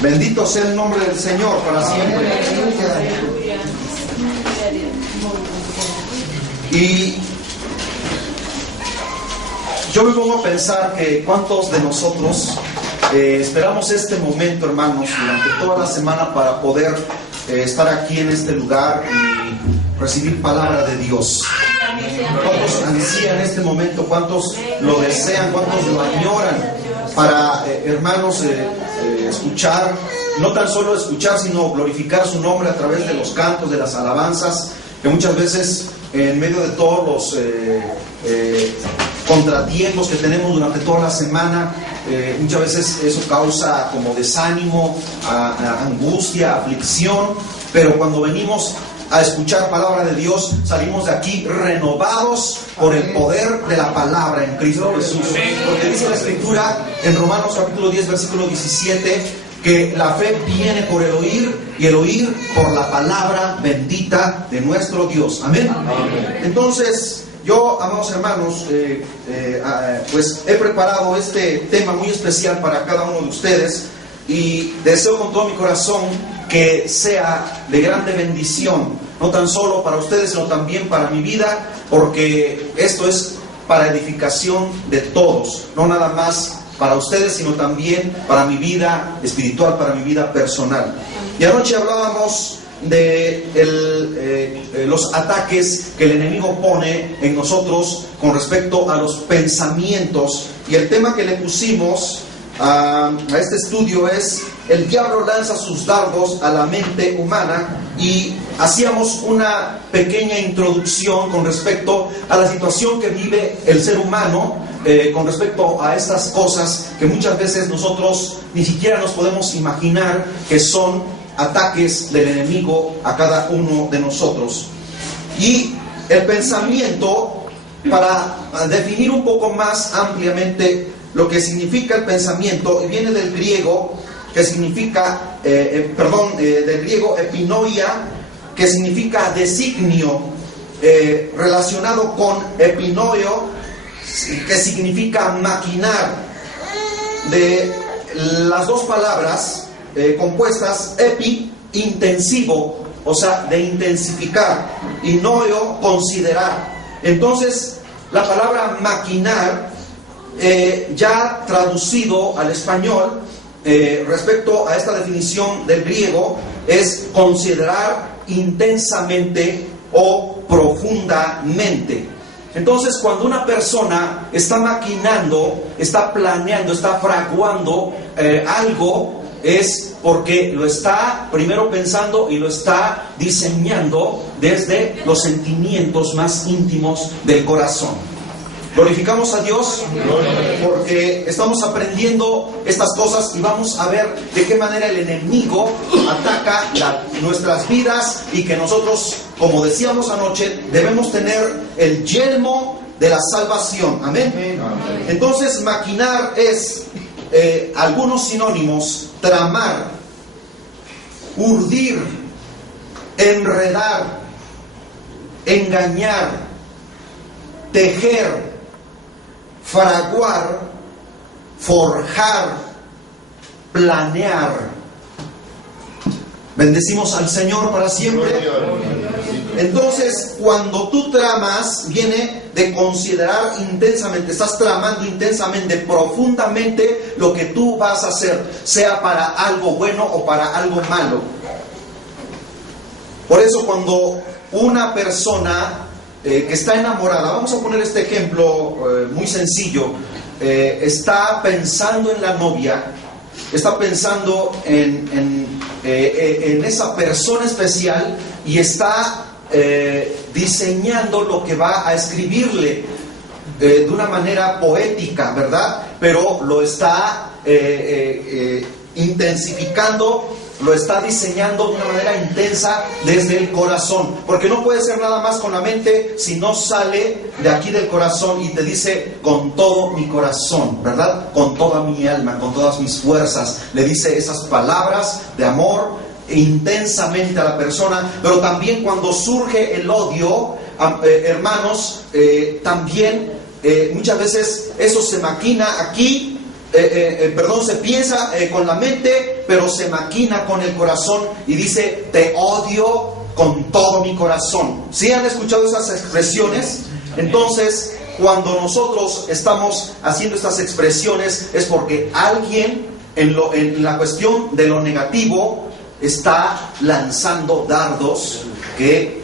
Bendito sea el nombre del Señor para siempre. Y yo me pongo a pensar que cuántos de nosotros esperamos este momento, hermanos, durante toda la semana para poder estar aquí en este lugar y recibir palabra de Dios. ¿Cuántos ansían este momento? ¿Cuántos lo desean? ¿Cuántos lo añoran? Para, hermanos, escuchar, no tan solo escuchar, sino glorificar su nombre a través de los cantos, de las alabanzas, que muchas veces en medio de todos los contratiempos que tenemos durante toda la semana, muchas veces eso causa como desánimo, angustia, aflicción, pero cuando venimos a escuchar palabra de Dios, salimos de aquí renovados por el poder de la palabra en Cristo Jesús. Porque dice la Escritura en Romanos capítulo 10, versículo 17, que la fe viene por el oír y el oír por la palabra bendita de nuestro Dios. Amén. Entonces, yo, amados hermanos, pues he preparado este tema muy especial para cada uno de ustedes y deseo con todo mi corazón que sea de grande bendición, no tan solo para ustedes, sino también para mi vida, porque esto es para edificación de todos, no nada más para ustedes, sino también para mi vida espiritual, para mi vida personal. Y anoche hablábamos de los ataques que el enemigo pone en nosotros con respecto a los pensamientos, y el tema que le pusimos a este estudio es: el diablo lanza sus dardos a la mente humana, y hacíamos una pequeña introducción con respecto a la situación que vive el ser humano con respecto a estas cosas que muchas veces nosotros ni siquiera nos podemos imaginar que son ataques del enemigo a cada uno de nosotros. Y el pensamiento, para definir un poco más ampliamente lo que significa el pensamiento, viene del griego, que significa, del griego epinoia, que significa designio, relacionado con epinoio, que significa maquinar. De las dos palabras compuestas, epi, intensivo, o sea, de intensificar, y noio, considerar. Entonces, la palabra maquinar, ya traducido al español, respecto a esta definición del griego, es considerar intensamente o profundamente. Entonces, cuando una persona está maquinando, está planeando, está fraguando algo, es porque lo está primero pensando y lo está diseñando desde los sentimientos más íntimos del corazón. Glorificamos a Dios porque estamos aprendiendo estas cosas y vamos a ver de qué manera el enemigo ataca nuestras vidas, y que nosotros, como decíamos anoche, debemos tener el yelmo de la salvación. Amén. Entonces, maquinar es algunos sinónimos: tramar, urdir, enredar, engañar, tejer, fraguar, forjar, planear. Bendecimos al Señor para siempre. Entonces, cuando tú tramas, viene de considerar intensamente, estás tramando intensamente, profundamente lo que tú vas a hacer, sea para algo bueno o para algo malo. Por eso, cuando una persona que está enamorada, vamos a poner este ejemplo muy sencillo, está pensando en la novia, está pensando en esa persona especial, y está diseñando lo que va a escribirle de una manera poética, ¿verdad? Pero lo está intensificando, lo está diseñando de una manera intensa desde el corazón, porque no puede ser nada más con la mente si no sale de aquí del corazón y te dice: con todo mi corazón, ¿verdad? Con toda mi alma, con todas mis fuerzas, le dice esas palabras de amor intensamente a la persona. Pero también cuando surge el odio, hermanos, también muchas veces eso se maquina aquí se piensa con la mente, pero se maquina con el corazón y dice, te odio con todo mi corazón. ¿Sí han escuchado esas expresiones? Entonces, cuando nosotros estamos haciendo estas expresiones es porque alguien en la cuestión de lo negativo está lanzando dardos que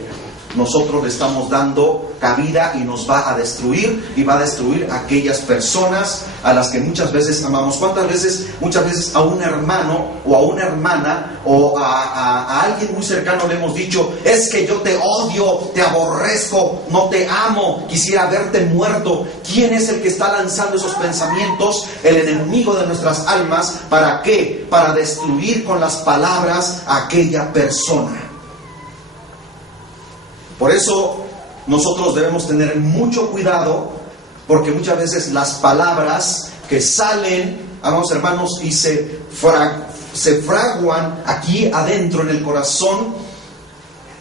nosotros le estamos dando cabida y nos va a destruir, y va a destruir a aquellas personas a las que muchas veces amamos. ¿Cuántas veces? Muchas veces a un hermano o a una hermana o a alguien muy cercano le hemos dicho, es que yo te odio, te aborrezco, no te amo, quisiera verte muerto. ¿Quién es el que está lanzando esos pensamientos? El enemigo de nuestras almas. ¿Para qué? Para destruir con las palabras a aquella persona. Por eso nosotros debemos tener mucho cuidado, porque muchas veces las palabras que salen, amados hermanos, y se fraguan aquí adentro en el corazón,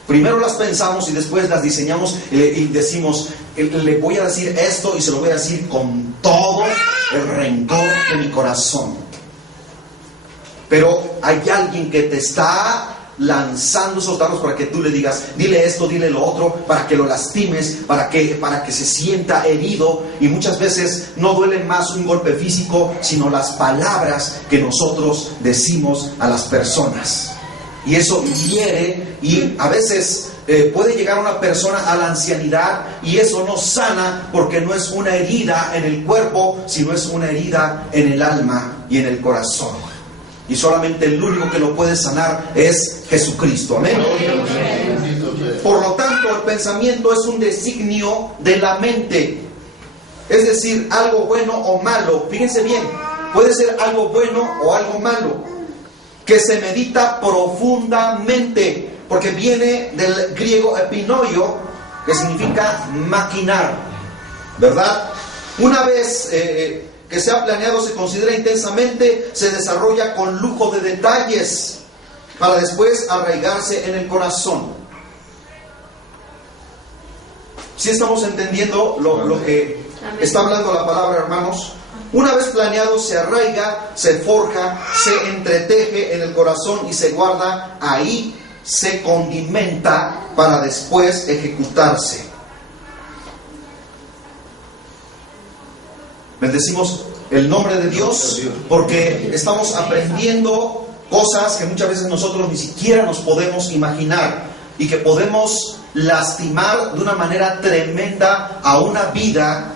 primero las pensamos y después las diseñamos y decimos, le voy a decir esto y se lo voy a decir con todo el rencor de mi corazón. Pero hay alguien que te está lanzando esos dardos para que tú le digas, dile esto, dile lo otro, para que lo lastimes, para que se sienta herido. Y muchas veces no duele más un golpe físico, sino las palabras que nosotros decimos a las personas. Y eso hiere, y a veces puede llegar una persona a la ancianidad y eso no sana, porque no es una herida en el cuerpo, sino es una herida en el alma y en el corazón. Y solamente el único que lo puede sanar es Jesucristo. Amén. Por lo tanto, el pensamiento es un designio de la mente. Es decir, algo bueno o malo. Fíjense bien, puede ser algo bueno o algo malo, que se medita profundamente, porque viene del griego epinoio, que significa maquinar, ¿verdad? Una vez que se ha planeado, se considera intensamente, se desarrolla con lujo de detalles para después arraigarse en el corazón. ¿Sí estamos entendiendo lo que está hablando la palabra, hermanos? Una vez planeado, se arraiga, se forja, se entreteje en el corazón y se guarda ahí, se condimenta para después ejecutarse. Bendecimos el nombre de Dios, porque estamos aprendiendo cosas que muchas veces nosotros ni siquiera nos podemos imaginar, y que podemos lastimar de una manera tremenda a una vida,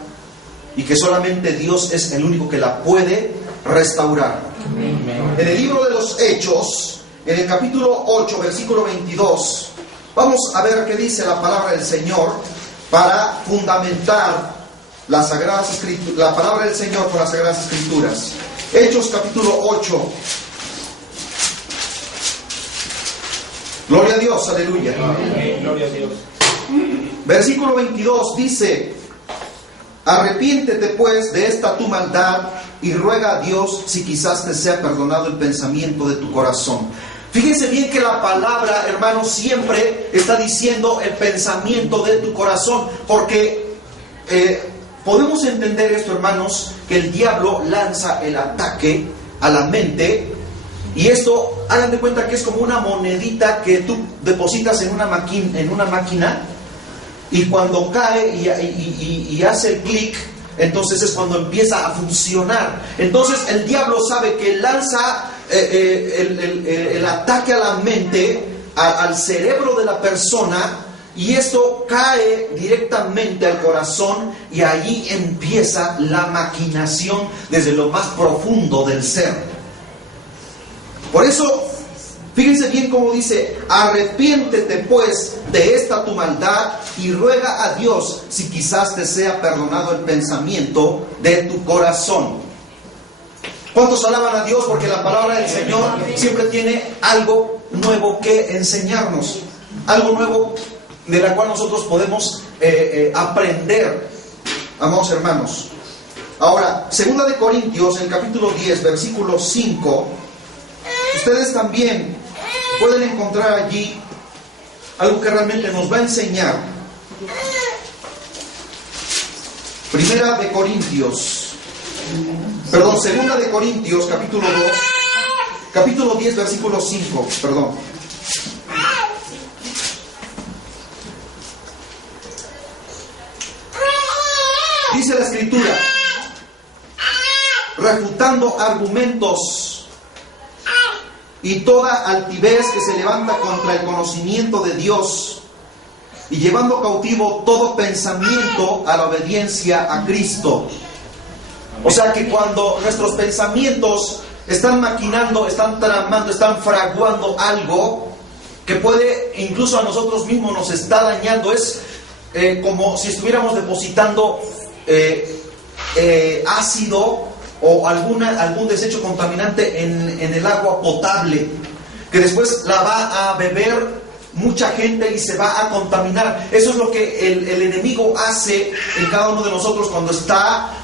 y que solamente Dios es el único que la puede restaurar. Amén. En el libro de los Hechos, en el capítulo 8, versículo 22, vamos a ver qué dice la palabra del Señor para fundamentar la palabra del Señor con las Sagradas Escrituras. Hechos capítulo 8. Gloria a Dios, aleluya. Amén. Gloria a Dios. Versículo 22 dice: arrepiéntete pues de esta tu maldad y ruega a Dios si quizás te sea perdonado el pensamiento de tu corazón. Fíjense bien que la palabra, hermanos, siempre está diciendo el pensamiento de tu corazón, porque podemos entender esto, hermanos, que el diablo lanza el ataque a la mente, y esto, hagan de cuenta que es como una monedita que tú depositas en una máquina, y cuando cae y hace el clic, entonces es cuando empieza a funcionar. Entonces el diablo sabe que lanza el ataque a la mente, al cerebro de la persona, y esto cae directamente al corazón, y allí empieza la maquinación desde lo más profundo del ser. Por eso, fíjense bien cómo dice: arrepiéntete pues de esta tu maldad y ruega a Dios si quizás te sea perdonado el pensamiento de tu corazón. ¿Cuántos alaban a Dios? Porque la palabra del Señor siempre tiene algo nuevo que enseñarnos, algo nuevo de la cual nosotros podemos aprender, amados hermanos. Ahora, 2 de Corintios, en el capítulo 10, versículo 5, ustedes también pueden encontrar allí algo que realmente nos va a enseñar. 2 de Corintios, Perdón, 2 de Corintios, capítulo 10, versículo 5, perdón. Dice la Escritura, refutando argumentos y toda altivez que se levanta contra el conocimiento de Dios, y llevando cautivo todo pensamiento a la obediencia a Cristo. O sea que cuando nuestros pensamientos están maquinando, están tramando, están fraguando algo que puede incluso a nosotros mismos nos está dañando, es como si estuviéramos depositando ácido o algún desecho contaminante en el agua potable, que después la va a beber mucha gente y se va a contaminar. Eso es lo que el enemigo hace en cada uno de nosotros cuando está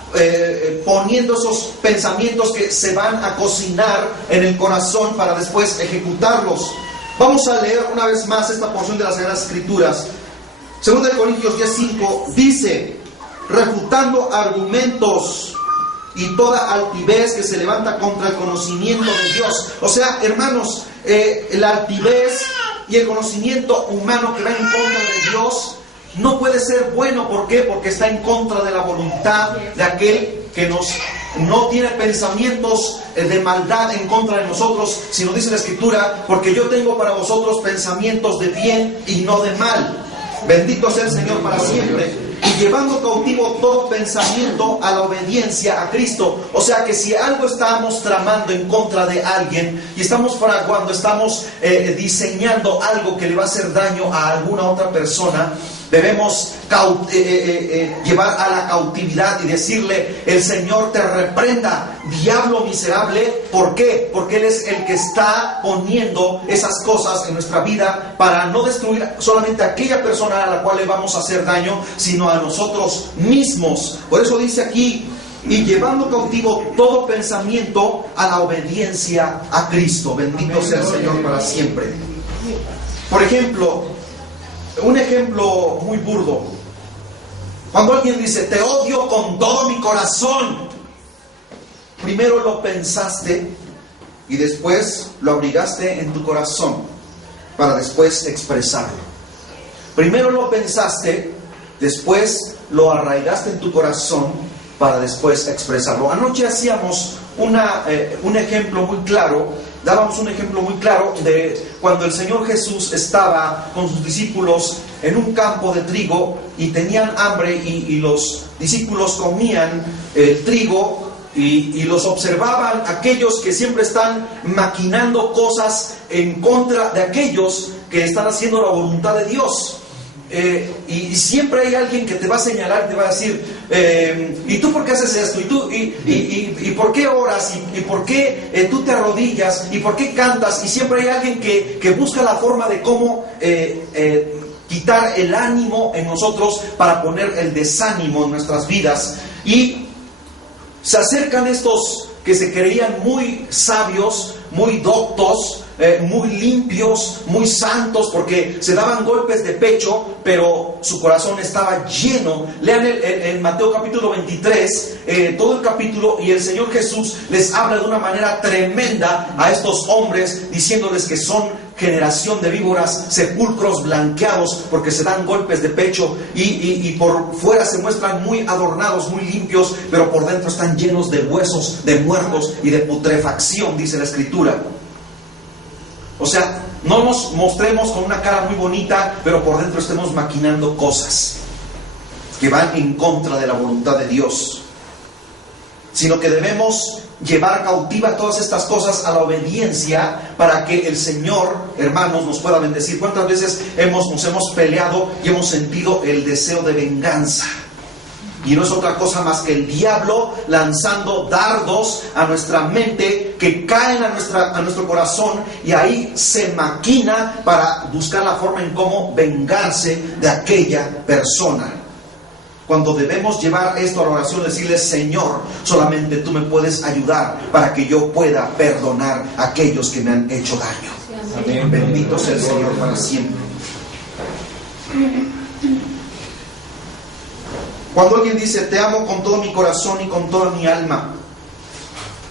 poniendo esos pensamientos que se van a cocinar en el corazón para después ejecutarlos. Vamos a leer una vez más esta porción de las Sagradas Escrituras. 2 de Corintios 10:5 dice, refutando argumentos y toda altivez que se levanta contra el conocimiento de Dios. O sea, hermanos, la altivez y el conocimiento humano que va en contra de Dios no puede ser bueno. ¿Por qué? Porque está en contra de la voluntad de aquel que no tiene pensamientos de maldad en contra de nosotros, sino dice la Escritura, porque yo tengo para vosotros pensamientos de bien y no de mal. Bendito sea el Señor para siempre. Y llevando cautivo todo pensamiento a la obediencia a Cristo. O sea que si algo estamos tramando en contra de alguien y estamos fraguando, estamos diseñando algo que le va a hacer daño a alguna otra persona, debemos llevar a la cautividad y decirle, el Señor te reprenda, diablo miserable. ¿Por qué? Porque Él es el que está poniendo esas cosas en nuestra vida para no destruir solamente a aquella persona a la cual le vamos a hacer daño, sino a nosotros mismos. Por eso dice aquí, y llevando cautivo todo pensamiento a la obediencia a Cristo. Bendito sea el Señor para siempre. Por ejemplo, un ejemplo muy burdo. Cuando alguien dice, te odio con todo mi corazón, primero lo pensaste y después lo abrigaste en tu corazón para después expresarlo. Primero lo pensaste, después lo arraigaste en tu corazón para después expresarlo. Anoche hacíamos un ejemplo muy claro, dábamos un ejemplo muy claro de cuando el Señor Jesús estaba con sus discípulos en un campo de trigo y tenían hambre y los discípulos comían el trigo y los observaban aquellos que siempre están maquinando cosas en contra de aquellos que están haciendo la voluntad de Dios. Y siempre hay alguien que te va a señalar y te va a decir, ¿y tú por qué haces esto? ¿Y por qué oras? ¿Y por qué tú te arrodillas? ¿Y por qué cantas? Y siempre hay alguien que busca la forma de cómo quitar el ánimo en nosotros para poner el desánimo en nuestras vidas. Y se acercan estos que se creían muy sabios, muy doctos, muy limpios, muy santos, porque se daban golpes de pecho, pero su corazón estaba lleno. Lean el Mateo capítulo 23, todo el capítulo, y el Señor Jesús les habla de una manera tremenda a estos hombres, diciéndoles que son generación de víboras, sepulcros blanqueados, porque se dan golpes de pecho y por fuera se muestran muy adornados, muy limpios, pero por dentro están llenos de huesos, de muertos y de putrefacción, dice la Escritura. O sea, no nos mostremos con una cara muy bonita, pero por dentro estemos maquinando cosas que van en contra de la voluntad de Dios, sino que debemos llevar cautiva todas estas cosas a la obediencia para que el Señor, hermanos, nos pueda bendecir. ¿Cuántas veces nos hemos peleado y hemos sentido el deseo de venganza? Y no es otra cosa más que el diablo lanzando dardos a nuestra mente que caen a nuestro corazón, y ahí se maquina para buscar la forma en cómo vengarse de aquella persona. Cuando debemos llevar esto a la oración, decirle, Señor, solamente tú me puedes ayudar para que yo pueda perdonar a aquellos que me han hecho daño. Amén. Bendito sea el Señor para siempre. Cuando alguien dice, te amo con todo mi corazón y con toda mi alma,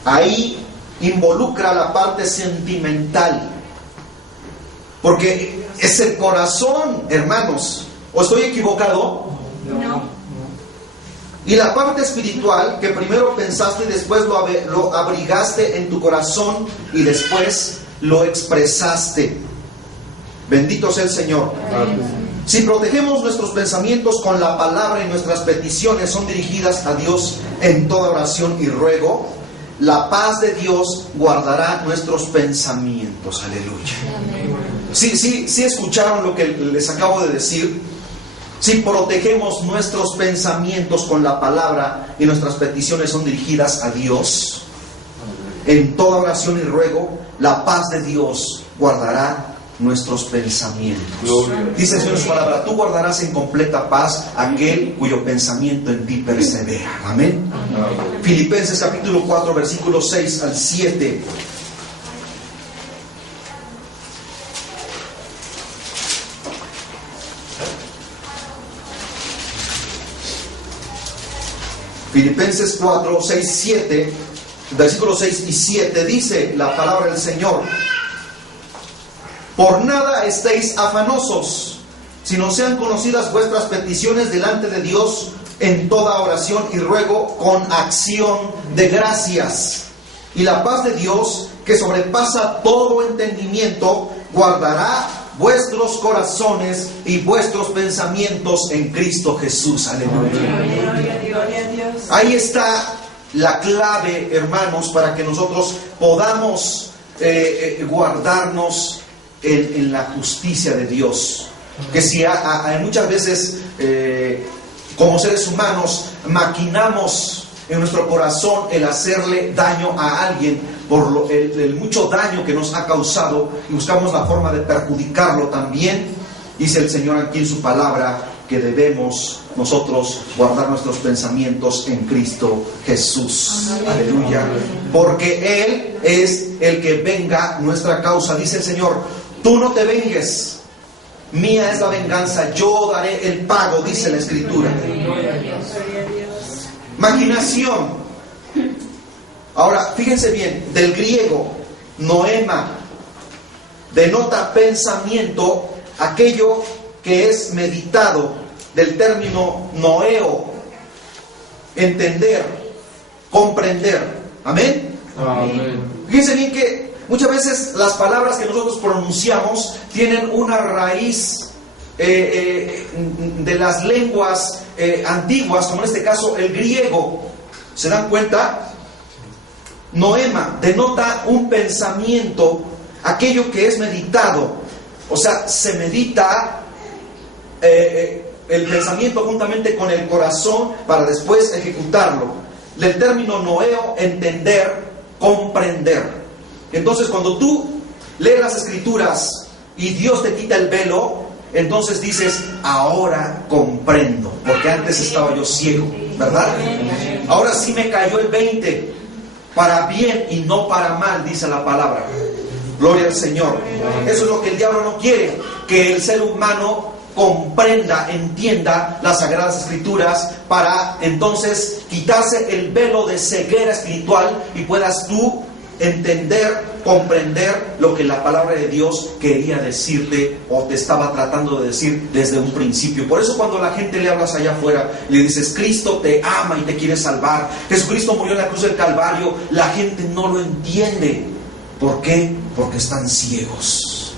ahí involucra la parte sentimental. Porque es el corazón, hermanos. ¿O estoy equivocado? No. Y la parte espiritual, que primero pensaste y después lo abrigaste en tu corazón y después lo expresaste. Bendito sea el Señor. Si protegemos nuestros pensamientos con la palabra y nuestras peticiones son dirigidas a Dios en toda oración y ruego, la paz de Dios guardará nuestros pensamientos. Aleluya. Sí escucharon lo que les acabo de decir. Si protegemos nuestros pensamientos con la palabra y nuestras peticiones son dirigidas a Dios, en toda oración y ruego, la paz de Dios guardará nuestros pensamientos. Dice el Señor en su palabra, tú guardarás en completa paz aquel cuyo pensamiento en ti persevera. Amén. Filipenses capítulo 4, versículos 6 al 7. Filipenses 4, 6, 7, versículos 6 y 7, dice la palabra del Señor: por nada estéis afanosos, sino sean conocidas vuestras peticiones delante de Dios en toda oración y ruego con acción de gracias. Y la paz de Dios, que sobrepasa todo entendimiento, guardará vuestros corazones y vuestros pensamientos en Cristo Jesús. Aleluya. Ahí está la clave, hermanos, para que nosotros podamos guardarnos en la justicia de Dios. Que si muchas veces como seres humanos maquinamos en nuestro corazón el hacerle daño a alguien por el mucho daño que nos ha causado y buscamos la forma de perjudicarlo también, dice el Señor aquí en su palabra que debemos nosotros guardar nuestros pensamientos en Cristo Jesús. Aleluya. Porque Él es el que venga nuestra causa. Dice el Señor, tú no te vengues, mía es la venganza, yo daré el pago, dice la Escritura. Maquinación. Ahora, fíjense bien, del griego, noema, denota pensamiento, aquello que es meditado, del término noeo, entender, comprender. ¿Amén? Amén. Fíjense bien que muchas veces las palabras que nosotros pronunciamos tienen una raíz de las lenguas antiguas, como en este caso el griego. ¿Se dan cuenta? Noema denota un pensamiento, aquello que es meditado. O sea, se medita el pensamiento juntamente con el corazón para después ejecutarlo. Del término noeo, entender, comprender. Entonces, cuando tú lees las Escrituras y Dios te quita el velo, entonces dices, ahora comprendo, porque antes estaba yo ciego, ¿verdad? Ahora sí me cayó el 20, para bien y no para mal, dice la palabra. Gloria al Señor. Eso es lo que el diablo no quiere, que el ser humano comprenda, entienda las Sagradas Escrituras para entonces quitarse el velo de ceguera espiritual y puedas tú entender, comprender lo que la palabra de Dios quería decirte o te estaba tratando de decir desde un principio. Por eso cuando la gente le hablas allá afuera y le dices, Cristo te ama y te quiere salvar, Jesucristo murió en la cruz del Calvario, la gente no lo entiende. ¿Por qué? Porque están ciegos.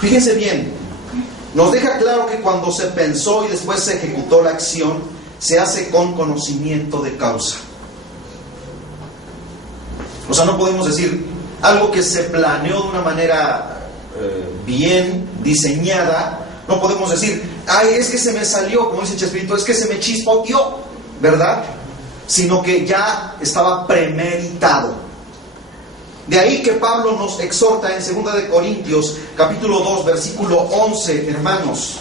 Fíjense bien, nos deja claro que cuando se pensó y después se ejecutó la acción, se hace con conocimiento de causa. O sea, no podemos decir algo que se planeó de una manera bien diseñada. No podemos decir, ay, es que se me salió, como dice Chespirito, es que se me chispoteó, ¿verdad? Sino que ya estaba premeditado. De ahí que Pablo nos exhorta en 2 de Corintios, capítulo 2, versículo 11, hermanos.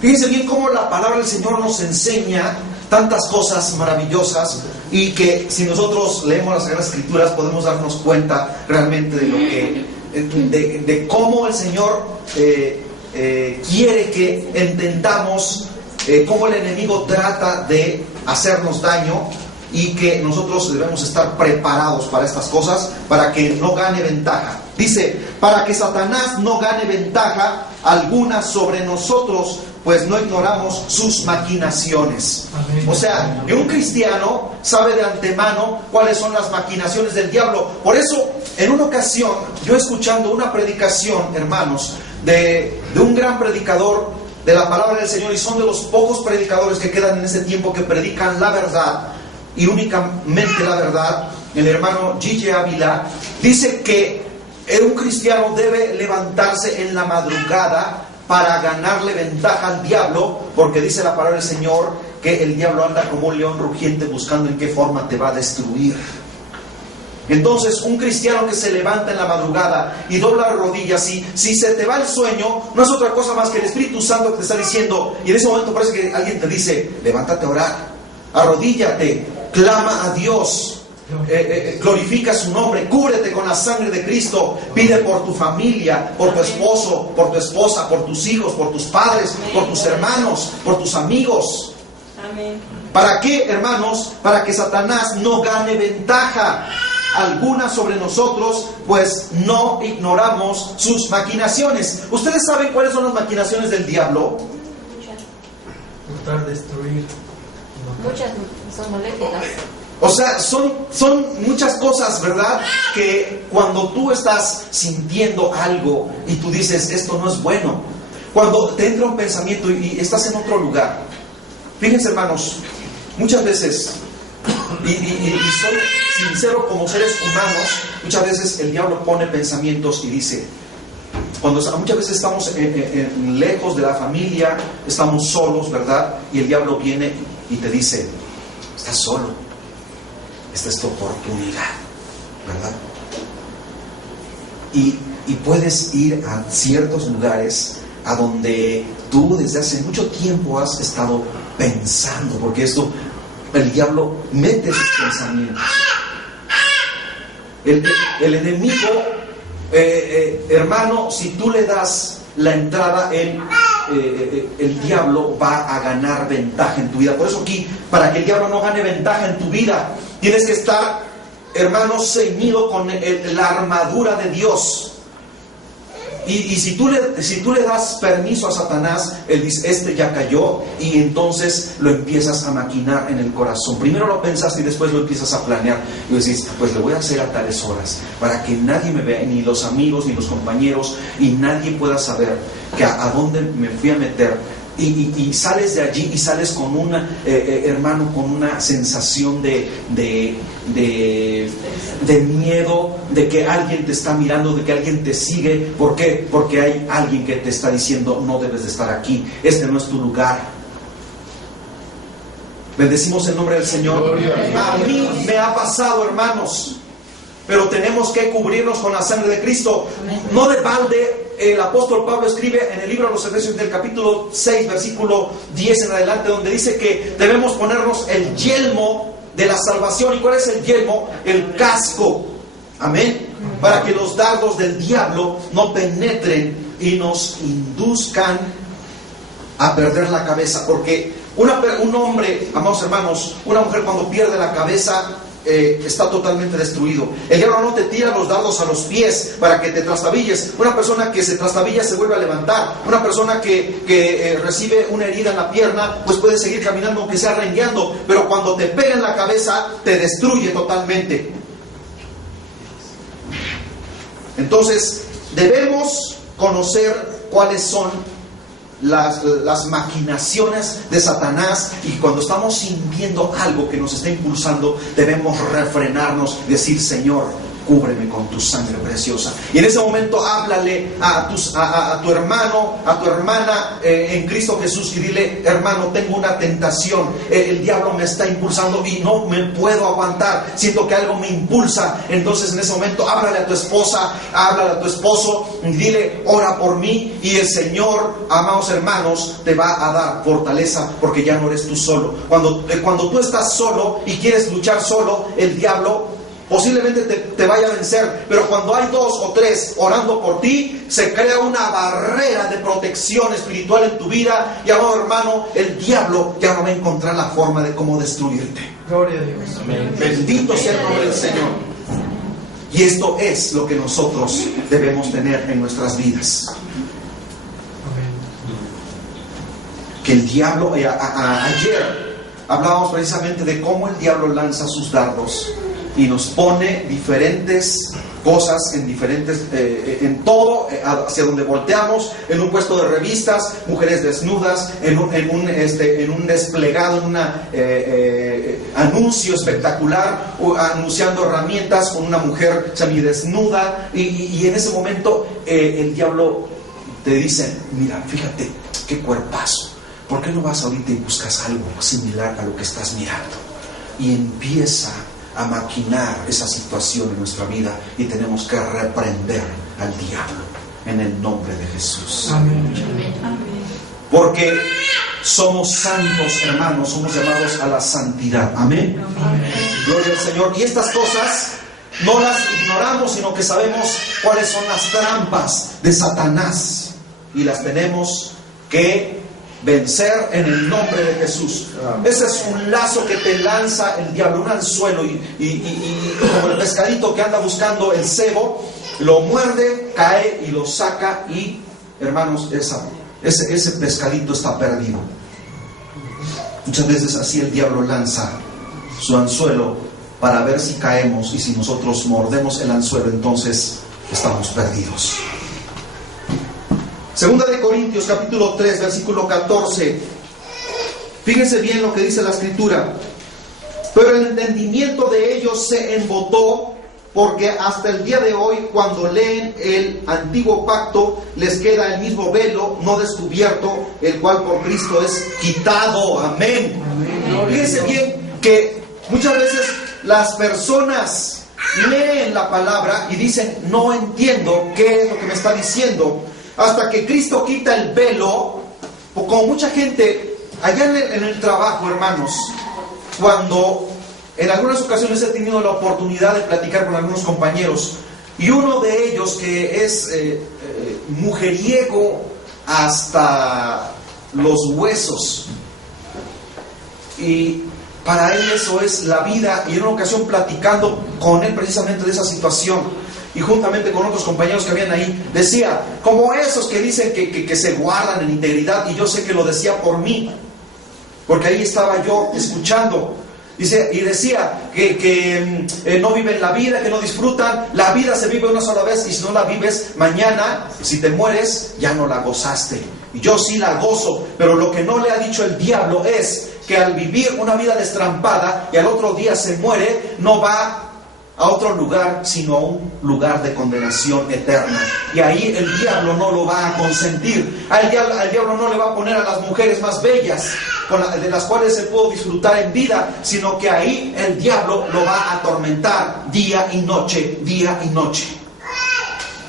Fíjense bien cómo la palabra del Señor nos enseña tantas cosas maravillosas, y que si nosotros leemos las Sagradas Escrituras podemos darnos cuenta realmente de lo que, de cómo el Señor quiere que entendamos cómo el enemigo trata de hacernos daño, y que nosotros debemos estar preparados para estas cosas, para que no gane ventaja. Dice, para que Satanás no gane ventaja alguna sobre nosotros, pues no ignoramos sus maquinaciones. Amén. O sea, un cristiano sabe de antemano cuáles son las maquinaciones del diablo. Por eso, en una ocasión, yo escuchando una predicación, hermanos, de un gran predicador de la palabra del Señor, y son de los pocos predicadores que quedan en ese tiempo que predican la verdad, y únicamente la verdad, el hermano Gigi Ávila, dice que un cristiano debe levantarse en la madrugada para ganarle ventaja al diablo, porque dice la palabra del Señor que el diablo anda como un león rugiente buscando en qué forma te va a destruir. Entonces, un cristiano que se levanta en la madrugada y dobla rodillas, si se te va el sueño, no es otra cosa más que el Espíritu Santo que te está diciendo, y en ese momento parece que alguien te dice, levántate a orar, arrodíllate, clama a Dios, glorifica su nombre, cúbrete con la sangre de Cristo, pide por tu familia, por tu esposo, por tu esposa, por tus hijos, por tus padres, por tus hermanos, por tus amigos. Amén. ¿Para qué, hermanos? Para que Satanás no gane ventaja alguna sobre nosotros, pues no ignoramos sus maquinaciones. ¿Ustedes saben cuáles son las maquinaciones del diablo? Hurtar, destruir. Muchas son maléficas. O sea, son muchas cosas, ¿verdad? Que cuando tú estás sintiendo algo y tú dices, esto no es bueno, cuando te entra un pensamiento y estás en otro lugar. Fíjense, hermanos, muchas veces, y soy sincero, como seres humanos, muchas veces el diablo pone pensamientos y dice, muchas veces estamos lejos de la familia, estamos solos, ¿verdad? Y el diablo viene y te dice, estás solo. Esta es tu oportunidad, ¿verdad? Y puedes ir a ciertos lugares a donde tú desde hace mucho tiempo has estado pensando, porque el diablo mete sus pensamientos. El enemigo, hermano, si tú le das la entrada, el diablo va a ganar ventaja en tu vida. Por eso aquí, para que el diablo no gane ventaja en tu vida, tienes que estar, hermano, ceñido con la armadura de Dios. Y si tú le das permiso a Satanás, él dice, este ya cayó, y entonces lo empiezas a maquinar en el corazón. Primero lo pensas y después lo empiezas a planear. Y decís, pues le voy a hacer a tales horas, para que nadie me vea, ni los amigos, ni los compañeros, y nadie pueda saber que a dónde me fui a meter. Y sales de allí y sales con una, hermano, con una sensación de miedo, de que alguien te está mirando, de que alguien te sigue. ¿Por qué? Porque hay alguien que te está diciendo, no debes de estar aquí, este no es tu lugar. Bendecimos el nombre del Señor. A mí me ha pasado, hermanos, pero tenemos que cubrirnos con la sangre de Cristo. No de balde, el apóstol Pablo escribe en el libro de los Efesios del capítulo 6, versículo 10 en adelante, donde dice que debemos ponernos el yelmo de la salvación. ¿Y cuál es el yelmo? El casco. Amén. Para que los dardos del diablo no penetren y nos induzcan a perder la cabeza. Porque un hombre, amados hermanos, una mujer cuando pierde la cabeza, está totalmente destruido. El diablo no te tira los dardos a los pies para que te trastabilles. Una persona que se trastabilla se vuelve a levantar. Una persona que recibe una herida en la pierna, pues puede seguir caminando aunque sea rengueando, pero cuando te pega en la cabeza te destruye totalmente. Entonces debemos conocer cuáles son las maquinaciones de Satanás, y cuando estamos sintiendo algo que nos está impulsando, debemos refrenarnos y decir, Señor, cúbreme con tu sangre preciosa. Y en ese momento háblale a tu hermano, a tu hermana en Cristo Jesús y dile: hermano, tengo una tentación, el diablo me está impulsando y no me puedo aguantar, siento que algo me impulsa. Entonces en ese momento háblale a tu esposa, háblale a tu esposo y dile: ora por mí, y el Señor, amados hermanos, te va a dar fortaleza, porque ya no eres tú solo. Cuando tú estás solo y quieres luchar solo, el diablo posiblemente te vaya a vencer, pero cuando hay 2 o 3 orando por ti, se crea una barrera de protección espiritual en tu vida, y, amado hermano, el diablo ya no va a encontrar la forma de cómo destruirte. Gloria a Dios. Amén. Bendito sea el nombre del Señor. Y esto es lo que nosotros debemos tener en nuestras vidas. Amén. Que el diablo, ayer hablábamos precisamente de cómo el diablo lanza sus dardos y nos pone diferentes cosas en todo, hacia donde volteamos, en un puesto de revistas, mujeres desnudas, en un desplegado, en un anuncio espectacular, anunciando herramientas con una mujer semidesnuda, y en ese momento el diablo te dice: mira, fíjate qué cuerpazo, ¿por qué no vas ahorita y buscas algo similar a lo que estás mirando? Y empieza a maquinar esa situación en nuestra vida, y tenemos que reprender al diablo en el nombre de Jesús. Amén. Porque somos santos, hermanos, somos llamados a la santidad. Amén. Amén. Gloria al Señor. Y estas cosas no las ignoramos, sino que sabemos cuáles son las trampas de Satanás, y las tenemos que vencer en el nombre de Jesús. Ese es un lazo que te lanza el diablo, un anzuelo, y como el pescadito que anda buscando el cebo, lo muerde, cae y lo saca, y, hermanos, ese pescadito está perdido. Muchas veces así el diablo lanza su anzuelo para ver si caemos, y si nosotros mordemos el anzuelo, entonces estamos perdidos. Segunda de Corintios capítulo 3 versículo 14. Fíjense bien lo que dice la escritura: pero el entendimiento de ellos se embotó, porque hasta el día de hoy, cuando leen el antiguo pacto, les queda el mismo velo no descubierto, el cual por Cristo es quitado. Amén. Fíjense bien que muchas veces las personas leen la palabra y dicen: no entiendo qué es lo que me está diciendo. Hasta que Cristo quita el velo, o como mucha gente allá en el trabajo, hermanos, cuando en algunas ocasiones he tenido la oportunidad de platicar con algunos compañeros, y uno de ellos que es mujeriego hasta los huesos, y para él eso es la vida, y en una ocasión platicando con él precisamente de esa situación, y juntamente con otros compañeros que habían ahí, decía, como esos que dicen que se guardan en integridad, y yo sé que lo decía por mí, porque ahí estaba yo escuchando. Dice, y decía que no viven la vida, que no disfrutan. La vida se vive una sola vez, y si no la vives, mañana, si te mueres, ya no la gozaste. Y yo sí la gozo, pero lo que no le ha dicho el diablo es que al vivir una vida destrampada y al otro día se muere, no va a otro lugar, sino a un lugar de condenación eterna. Y ahí el diablo no lo va a consentir. Al diablo no le va a poner a las mujeres más bellas, de las cuales se pudo disfrutar en vida, sino que ahí el diablo lo va a atormentar día y noche,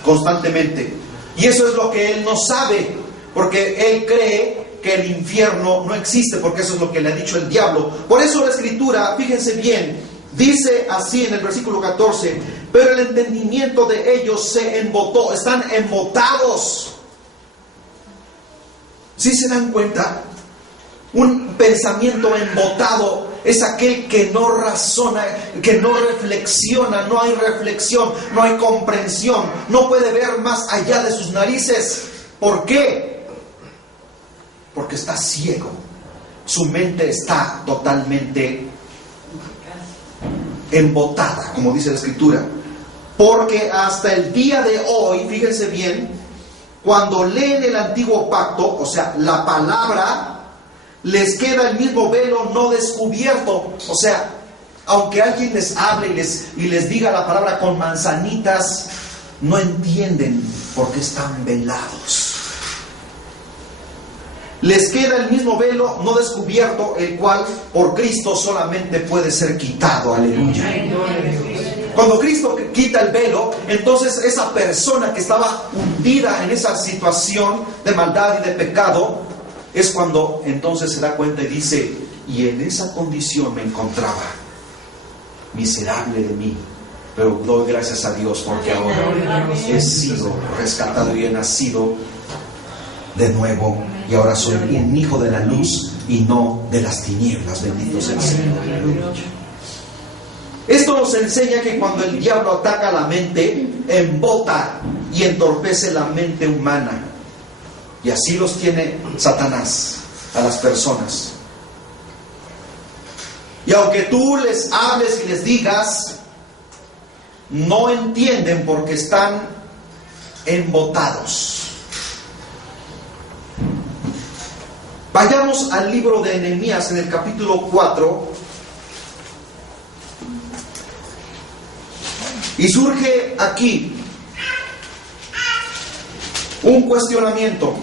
constantemente. Y eso es lo que él no sabe, porque él cree que el infierno no existe, porque eso es lo que le ha dicho el diablo. Por eso la escritura, fíjense bien, dice así en el versículo 14: pero el entendimiento de ellos se embotó. Están embotados. ¿Sí se dan cuenta? Un pensamiento embotado es aquel que no razona, que no reflexiona. No hay reflexión, no hay comprensión, no puede ver más allá de sus narices. ¿Por qué? Porque está ciego. Su mente está totalmente embotada, como dice la escritura. Porque hasta el día de hoy, fíjense bien, cuando leen el antiguo pacto, o sea, la palabra, les queda el mismo velo no descubierto. O sea, Aunque alguien les hable y les diga la palabra con manzanitas, no entienden porque están velados. Les queda el mismo velo no descubierto, el cual por Cristo solamente puede ser quitado. Aleluya. Cuando Cristo quita el velo, entonces esa persona que estaba hundida en esa situación de maldad y de pecado, es cuando entonces se da cuenta y dice: y en esa condición me encontraba, miserable de mí, pero doy gracias a Dios porque ahora he sido rescatado y he nacido de nuevo, y ahora soy un hijo de la luz y no de las tinieblas. Bendito sea el Señor. Esto nos enseña que cuando el diablo ataca la mente, embota y entorpece la mente humana, y así los tiene Satanás a las personas. Y aunque tú les hables y les digas, no entienden porque están embotados. Vayamos al libro de Nehemías en el capítulo 4. Y surge aquí un cuestionamiento.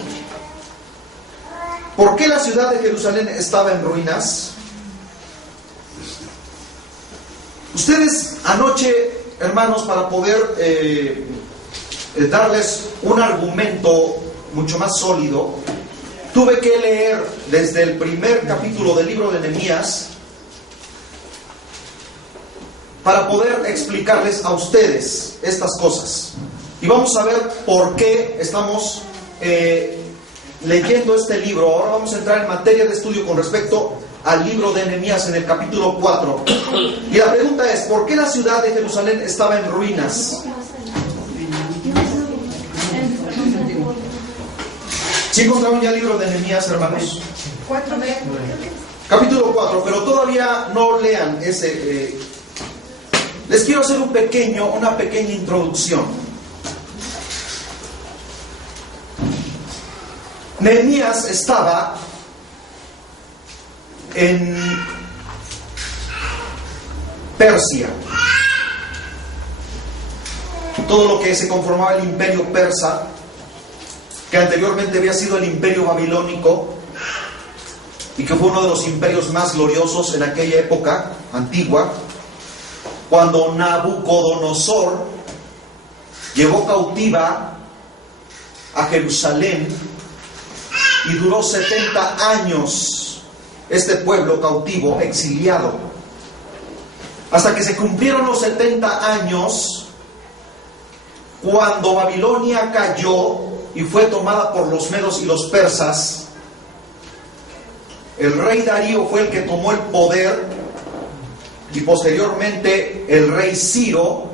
¿Por qué la ciudad de Jerusalén estaba en ruinas? Ustedes anoche, hermanos, para poder darles un argumento mucho más sólido, tuve que leer desde el primer capítulo del libro de Nehemías para poder explicarles a ustedes estas cosas. Y vamos a ver por qué estamos leyendo este libro. Ahora vamos a entrar en materia de estudio con respecto al libro de Nehemías en el capítulo 4. Y la pregunta es: ¿por qué la ciudad de Jerusalén estaba en ruinas? ¿Sí encontraron ya el libro de Nehemías, hermanos? Capítulo 4, pero todavía no lean ese. Les quiero hacer una pequeña introducción. Nehemías estaba en Persia. Todo lo que se conformaba el imperio persa, que anteriormente había sido el imperio babilónico y que fue uno de los imperios más gloriosos en aquella época antigua, cuando Nabucodonosor llevó cautiva a Jerusalén y duró 70 años este pueblo cautivo, exiliado, hasta que se cumplieron los 70 años, cuando Babilonia cayó y fue tomada por los medos y los persas. El rey Darío fue el que tomó el poder, y posteriormente el rey Ciro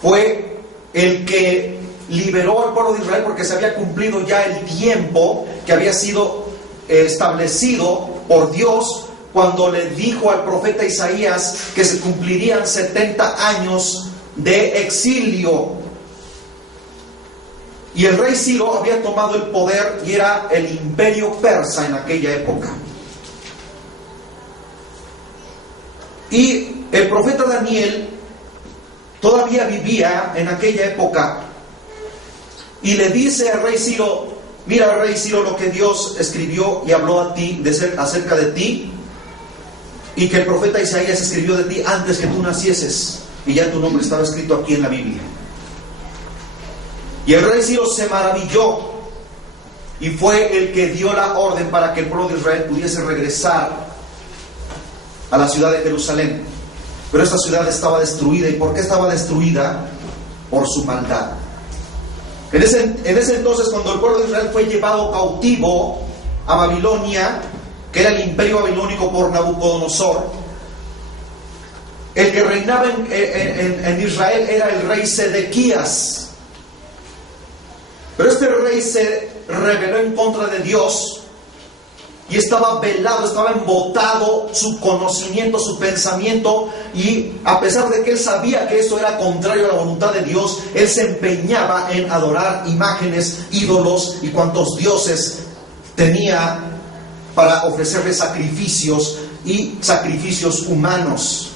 fue el que liberó al pueblo de Israel, porque se había cumplido ya el tiempo que había sido establecido por Dios cuando le dijo al profeta Isaías que se cumplirían 70 años de exilio. Y el rey Ciro había tomado el poder y era el imperio persa en aquella época. Y el profeta Daniel todavía vivía en aquella época y le dice al rey Ciro: mira, rey Ciro, lo que Dios escribió y habló a ti acerca de ti, y que el profeta Isaías escribió de ti antes que tú nacieses, y ya tu nombre estaba escrito aquí en la Biblia. Y el rey Ciro se maravilló y fue el que dio la orden para que el pueblo de Israel pudiese regresar a la ciudad de Jerusalén. Pero esta ciudad estaba destruida. ¿Y por qué estaba destruida? Por su maldad. En ese entonces, cuando el pueblo de Israel fue llevado cautivo a Babilonia, que era el imperio babilónico por Nabucodonosor, el que reinaba en Israel era el rey Sedequías. Pero este rey se rebeló en contra de Dios y estaba velado, estaba embotado su conocimiento, su pensamiento, y a pesar de que él sabía que eso era contrario a la voluntad de Dios, él se empeñaba en adorar imágenes, ídolos y cuantos dioses tenía para ofrecerle sacrificios y sacrificios humanos.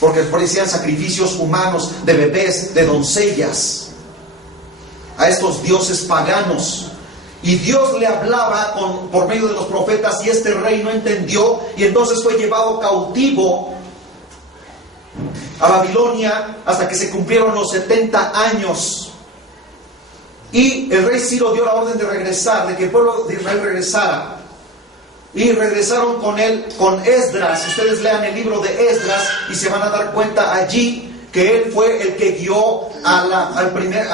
porque ofrecían sacrificios humanos de bebés, de doncellas, a estos dioses paganos. Y Dios le hablaba por medio de los profetas, y este rey no entendió, y entonces fue llevado cautivo a Babilonia hasta que se cumplieron los 70 años. Y el rey Ciro dio la orden de regresar, de que el pueblo de Israel regresara. Y regresaron con él, con Esdras. Ustedes lean el libro de Esdras y se van a dar cuenta allí que él fue el que guió al primer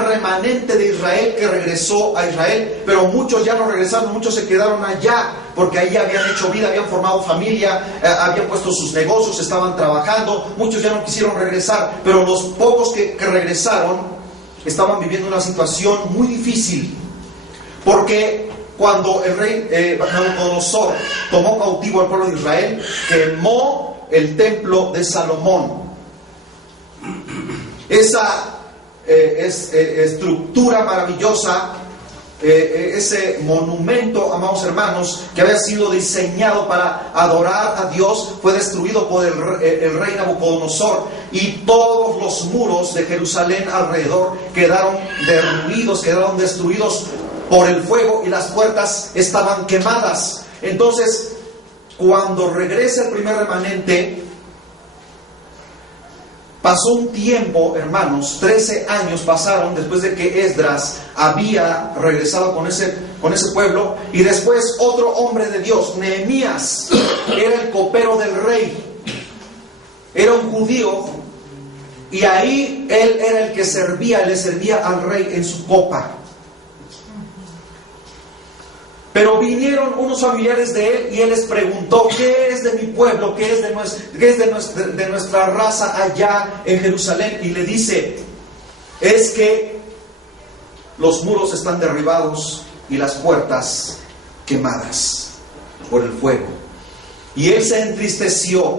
remanente de Israel que regresó a Israel. Pero muchos ya no regresaron, muchos se quedaron allá, porque ahí habían hecho vida, habían formado familia, habían puesto sus negocios, estaban trabajando. Muchos ya no quisieron regresar, pero los pocos que regresaron estaban viviendo una situación muy difícil, porque cuando el rey Nabucodonosor tomó cautivo al pueblo de Israel, quemó el templo de Salomón. Esa estructura maravillosa, ese monumento, amados hermanos, que había sido diseñado para adorar a Dios, fue destruido por el rey Nabucodonosor, y todos los muros de Jerusalén alrededor quedaron derruidos, quedaron destruidos por el fuego, y las puertas estaban quemadas. Entonces, cuando regresa el primer remanente, pasó un tiempo, hermanos, 13 años pasaron después de que Esdras había regresado con ese pueblo, y después otro hombre de Dios, Nehemías, era el copero del rey, era un judío, y ahí él era el que le servía al rey en su copa. Pero vinieron unos familiares de él y él les preguntó: ¿qué es de mi pueblo? ¿Qué es de nuestra raza allá en Jerusalén? Y le dice: es que los muros están derribados y las puertas quemadas por el fuego. Y él se entristeció,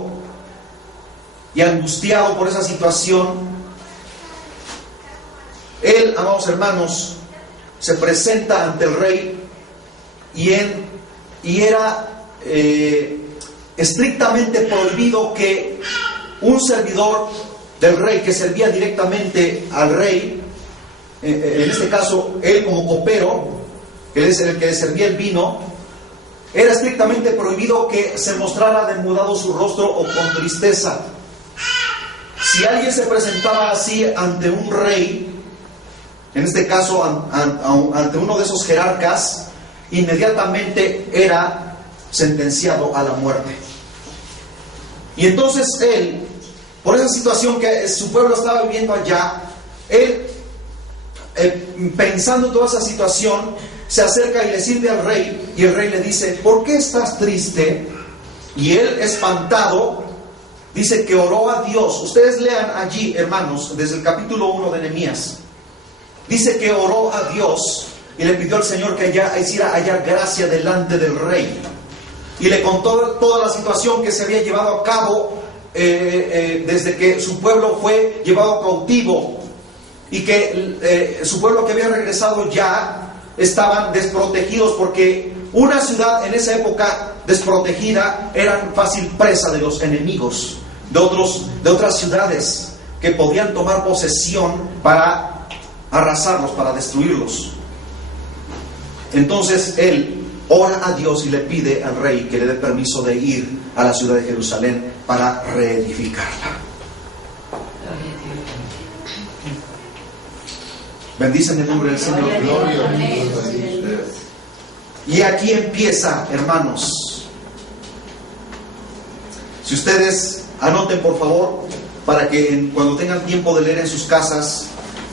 y angustiado por esa situación, él, amados hermanos, se presenta ante el rey. Y era estrictamente prohibido que un servidor del rey que servía directamente al rey, en este caso él como copero, que es el que le servía el vino, era estrictamente prohibido que se mostrara demudado su rostro o con tristeza. Si alguien se presentaba así ante un rey, en este caso ante uno de esos jerarcas, inmediatamente era sentenciado a la muerte. Y entonces él, por esa situación que su pueblo estaba viviendo allá, él, pensando en toda esa situación, se acerca y le sirve al rey, y el rey le dice: ¿por qué estás triste? Y él, espantado, dice que oró a Dios. Ustedes lean allí, hermanos, desde el capítulo 1 de Nehemías. Dice que oró a Dios y le pidió al Señor que hiciera hallar gracia delante del rey. Y le contó toda la situación que se había llevado a cabo desde que su pueblo fue llevado cautivo, y que su pueblo que había regresado ya estaban desprotegidos, porque una ciudad en esa época desprotegida era fácil presa de los enemigos de otras ciudades que podían tomar posesión para arrasarlos, para destruirlos. Entonces él ora a Dios y le pide al rey que le dé permiso de ir a la ciudad de Jerusalén para reedificarla. Bendicen el nombre del Señor. Gloria a Dios. Y aquí empieza, hermanos. Si ustedes anoten, por favor, para que cuando tengan tiempo de leer en sus casas,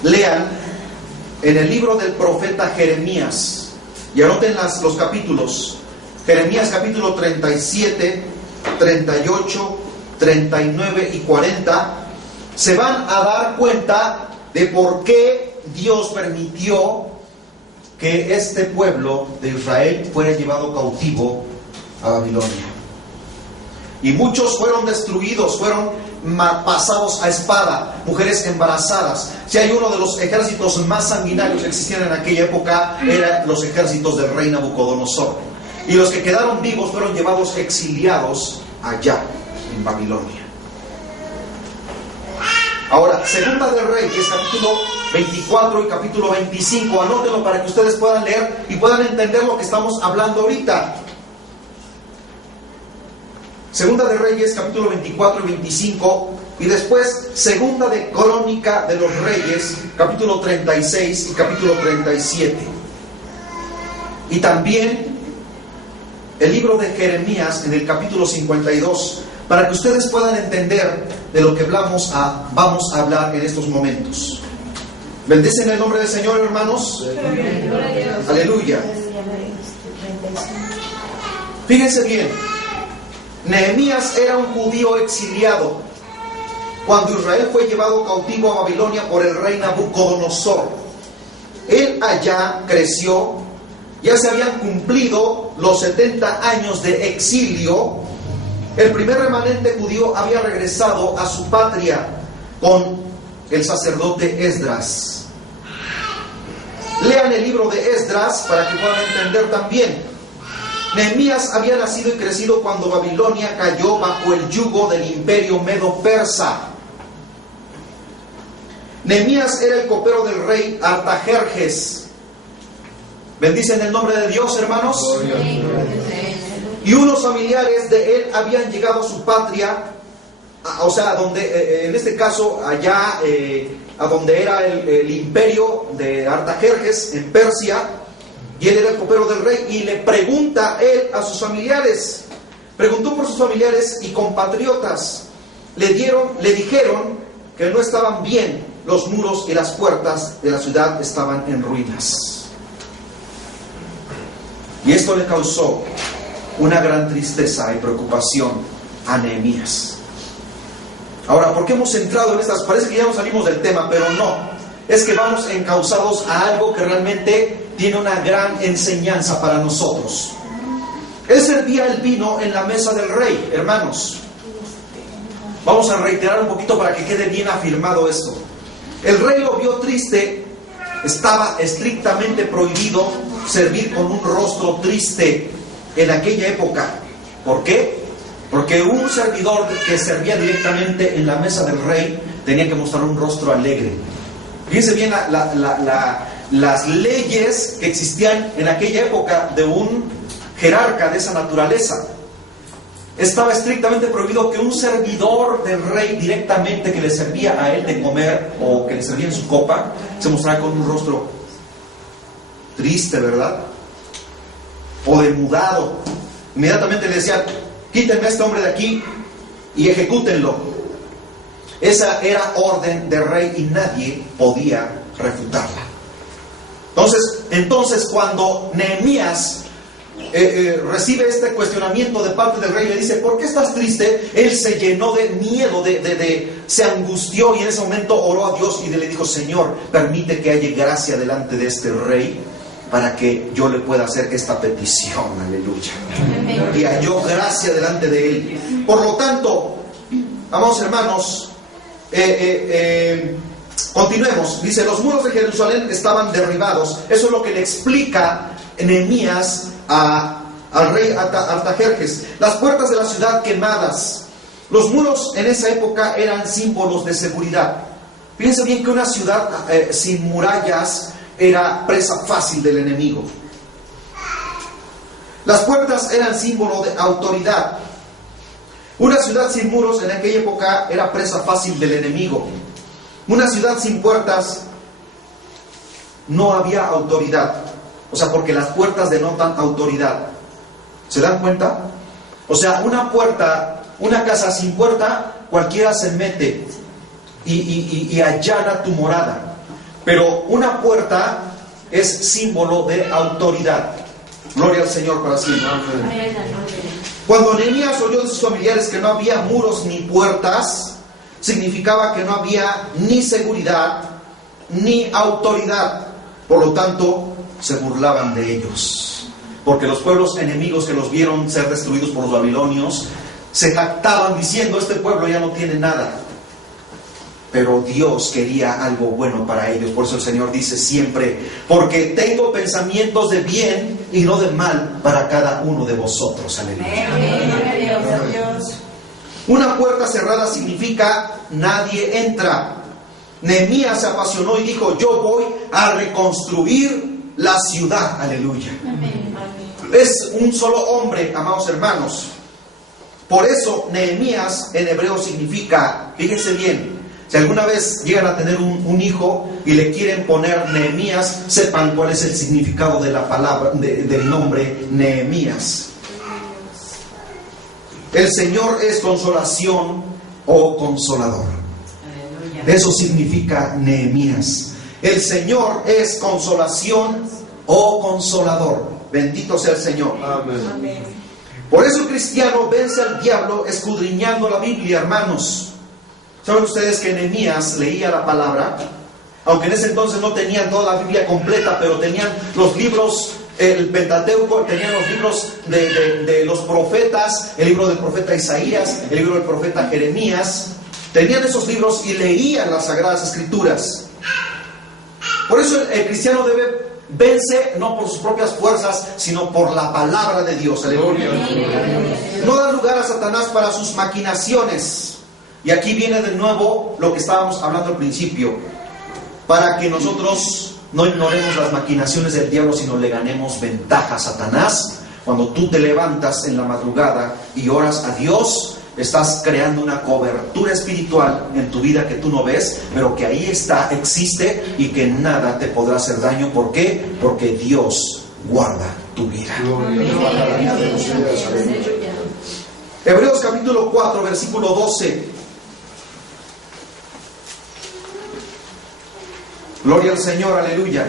lean en el libro del profeta Jeremías. Y anoten los capítulos. Jeremías capítulo 37, 38, 39 y 40. Se van a dar cuenta de por qué Dios permitió que este pueblo de Israel fuera llevado cautivo a Babilonia. Y muchos fueron destruidos, fueron pasados a espada, mujeres embarazadas. Si hay uno de los ejércitos más sanguinarios que existían en aquella época, eran los ejércitos del rey Nabucodonosor. Y los que quedaron vivos fueron llevados exiliados allá. en Babilonia. Ahora, Segunda de Reyes, capítulo 24 y capítulo 25, anótenlo para que ustedes puedan leer y puedan entender lo que estamos hablando ahorita. Segunda de Reyes, capítulo 24 y 25, y después Segunda de Crónica de los Reyes, capítulo 36 y capítulo 37. Y también el libro de Jeremías en el capítulo 52, para que ustedes puedan entender de lo que vamos a hablar en estos momentos. Bendicen el nombre del Señor, hermanos. Aleluya. Fíjense bien, Nehemías era un judío exiliado cuando Israel fue llevado cautivo a Babilonia por el rey Nabucodonosor. Él allá creció, ya se habían cumplido los 70 años de exilio. El primer remanente judío había regresado a su patria con el sacerdote Esdras. Lean el libro de Esdras para que puedan entender también. Nehemías había nacido y crecido cuando Babilonia cayó bajo el yugo del imperio medo-persa. Nehemías era el copero del rey Artajerjes. Bendicen el nombre de Dios, hermanos. Y unos familiares de él habían llegado a su patria, o sea, donde, en este caso, allá, a donde era el imperio de Artajerjes, en Persia, y él era el copero del rey, y le pregunta él a sus familiares, preguntó por sus familiares y compatriotas, le dijeron que no estaban bien, los muros y las puertas de la ciudad estaban en ruinas. Y esto le causó una gran tristeza y preocupación a Nehemías. Ahora, ¿por qué hemos entrado en estas? Parece que ya nos salimos del tema, pero no. Es que vamos encausados a algo que realmente tiene una gran enseñanza para nosotros. Él servía el vino en la mesa del rey, hermanos. Vamos a reiterar un poquito para que quede bien afirmado esto. El rey lo vio triste. Estaba estrictamente prohibido servir con un rostro triste en aquella época. ¿Por qué? Porque un servidor que servía directamente en la mesa del rey tenía que mostrar un rostro alegre. Fíjense bien las leyes que existían en aquella época de un jerarca de esa naturaleza. Estaba estrictamente prohibido que un servidor del rey directamente que le servía a él de comer o que le servía en su copa se mostrara con un rostro triste, ¿verdad? O demudado. Inmediatamente le decían: quítenme a este hombre de aquí y ejecútenlo. Esa era orden del rey y nadie podía refutarla. Entonces cuando Nehemías recibe este cuestionamiento de parte del rey, le dice: ¿por qué estás triste? Él se llenó de miedo, se angustió, y en ese momento oró a Dios y le dijo: Señor, permite que haya gracia delante de este rey para que yo le pueda hacer esta petición. Aleluya. Y halló gracia delante de él. Por lo tanto, amados hermanos, continuemos. Dice: los muros de Jerusalén estaban derribados. Eso es lo que le explica Nehemías al rey Artajerjes. Las puertas de la ciudad quemadas. Los muros en esa época eran símbolos de seguridad. Fíjense bien que una ciudad sin murallas era presa fácil del enemigo. Las puertas eran símbolo de autoridad. Una ciudad sin muros en aquella época era presa fácil del enemigo. Una ciudad sin puertas no había autoridad. O sea, porque las puertas denotan autoridad. ¿Se dan cuenta? O sea, una puerta, una casa sin puerta, cualquiera se mete y allana tu morada. Pero una puerta es símbolo de autoridad. Gloria al Señor para siempre. Cuando Nehemías oyó de sus familiares que no había muros ni puertas, significaba que no había ni seguridad ni autoridad. Por lo tanto, se burlaban de ellos. Porque los pueblos enemigos que los vieron ser destruidos por los babilonios se jactaban diciendo: este pueblo ya no tiene nada. Pero Dios quería algo bueno para ellos. Por eso el Señor dice siempre: porque tengo pensamientos de bien y no de mal para cada uno de vosotros. Aleluya. Una puerta cerrada significa nadie entra. Nehemías se apasionó y dijo: yo voy a reconstruir la ciudad. Aleluya. Es un solo hombre, amados hermanos. Por eso Nehemías en hebreo significa, fíjense bien, si alguna vez llegan a tener un hijo y le quieren poner Nehemías, sepan cuál es el significado de la palabra, del nombre Nehemías. El Señor es consolación o consolador. Eso significa Nehemías. El Señor es consolación o consolador. Bendito sea el Señor. Amén. Por eso el cristiano vence al diablo escudriñando la Biblia, hermanos. ¿Saben ustedes que Nehemías leía la palabra? Aunque en ese entonces no tenían toda la Biblia completa, pero tenían los libros, el Pentateuco, tenían los libros de los profetas, el libro del profeta Isaías, el libro del profeta Jeremías. Tenían esos libros y leían las Sagradas Escrituras. Por eso el cristiano vence no por sus propias fuerzas, sino por la palabra de Dios. Aleluya. No da lugar a Satanás para sus maquinaciones. Y aquí viene de nuevo lo que estábamos hablando al principio, para que nosotros no ignoremos las maquinaciones del diablo, sino le ganemos ventaja a Satanás. Cuando tú te levantas en la madrugada y oras a Dios, estás creando una cobertura espiritual en tu vida que tú no ves, pero que ahí está, existe, y que nada te podrá hacer daño. ¿Por qué? Porque Dios guarda tu vida. Hebreos capítulo 4, versículo 12. Gloria al Señor, aleluya.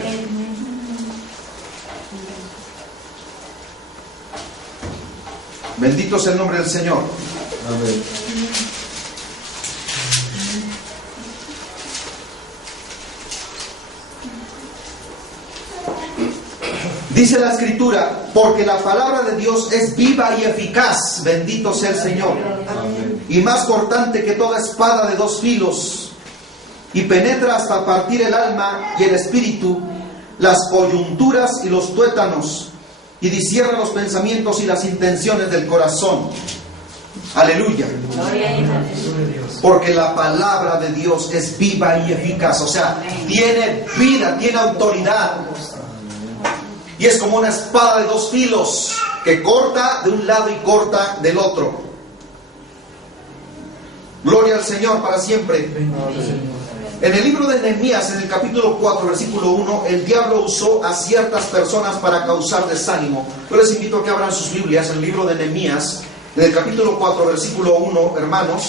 Bendito sea el nombre del Señor. Amén. Dice la Escritura: porque la palabra de Dios es viva y eficaz. Bendito sea el Señor. Amén. Y más cortante que toda espada de dos filos, y penetra hasta partir el alma y el espíritu, las coyunturas y los tuétanos, y discierna los pensamientos y las intenciones del corazón. Aleluya. Porque la palabra de Dios es viva y eficaz. O sea, tiene vida, tiene autoridad. Y es como una espada de dos filos, que corta de un lado y corta del otro. Gloria al Señor para siempre. En el libro de Nehemías, en el capítulo 4, versículo 1, el diablo usó a ciertas personas para causar desánimo. Yo les invito a que abran sus Biblias en el libro de Nehemías, en el capítulo 4, versículo 1, hermanos.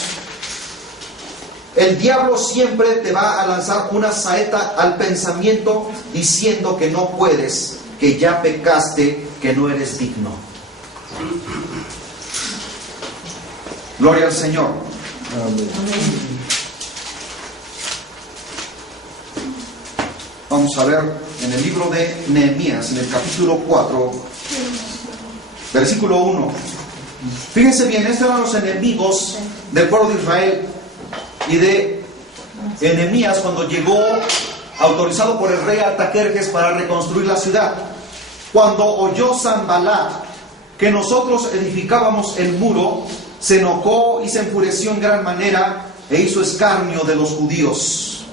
El diablo siempre te va a lanzar una saeta al pensamiento diciendo que no puedes, que ya pecaste, que no eres digno. Gloria al Señor. Amén. Vamos a ver en el libro de Nehemías, en el capítulo 4, versículo 1. Fíjense bien, estos eran los enemigos del pueblo de Israel. Y de Nehemías, cuando llegó, autorizado por el rey Artajerjes para reconstruir la ciudad. Cuando oyó Sanballat que nosotros edificábamos el muro, se enojó y se enfureció en gran manera e hizo escarnio de los judíos.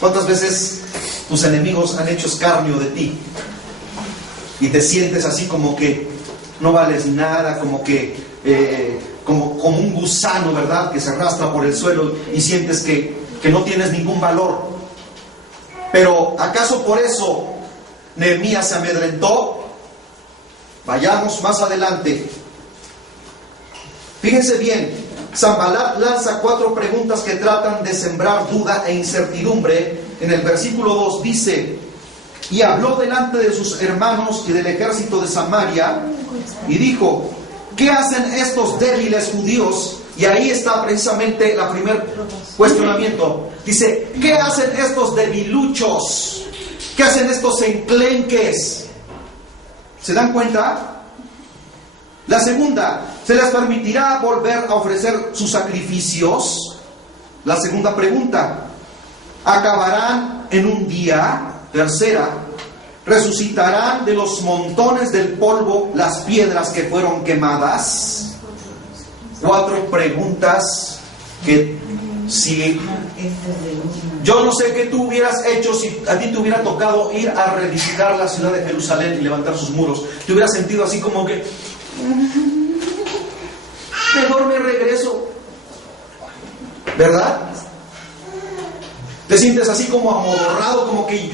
¿Cuántas veces tus enemigos han hecho escarnio de ti? Y te sientes así como que no vales nada, como que como un gusano, ¿verdad?, que se arrastra por el suelo y sientes que no tienes ningún valor. Pero ¿acaso por eso Nehemías se amedrentó? Vayamos más adelante. Fíjense bien, Sanballat lanza 4 preguntas que tratan de sembrar duda e incertidumbre. En el versículo 2 dice: y habló delante de sus hermanos y del ejército de Samaria y dijo: ¿qué hacen estos débiles judíos? Y ahí está precisamente el primer cuestionamiento. Dice: ¿qué hacen estos debiluchos? ¿Qué hacen estos enclenques? ¿Se dan cuenta? La segunda: ¿se les permitirá volver a ofrecer sus sacrificios? La segunda pregunta: ¿acabarán en un día? Tercera: ¿resucitarán de los montones del polvo las piedras que fueron quemadas? 4 preguntas que si yo no sé qué tú hubieras hecho si a ti te hubiera tocado ir a revisitar la ciudad de Jerusalén y levantar sus muros. Te hubieras sentido así como que mejor me regreso, ¿verdad? Te sientes así como amodorrado, como que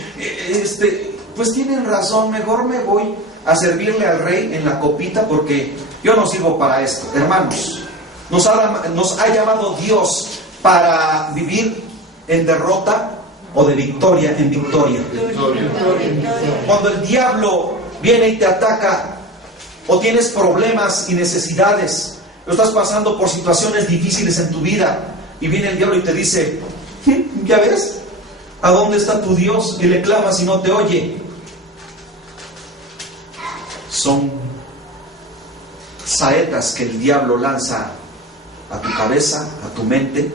pues tienen razón, mejor me voy a servirle al rey en la copita porque yo no sirvo para esto. Hermanos, nos ha llamado Dios para vivir en derrota o de victoria en victoria. Cuando el diablo viene y te ataca, o tienes problemas y necesidades, o estás pasando por situaciones difíciles en tu vida, y viene el diablo y te dice, ¿ya ves? ¿A dónde está tu Dios? Y le clamas y no te oye. Son saetas que el diablo lanza a tu cabeza, a tu mente,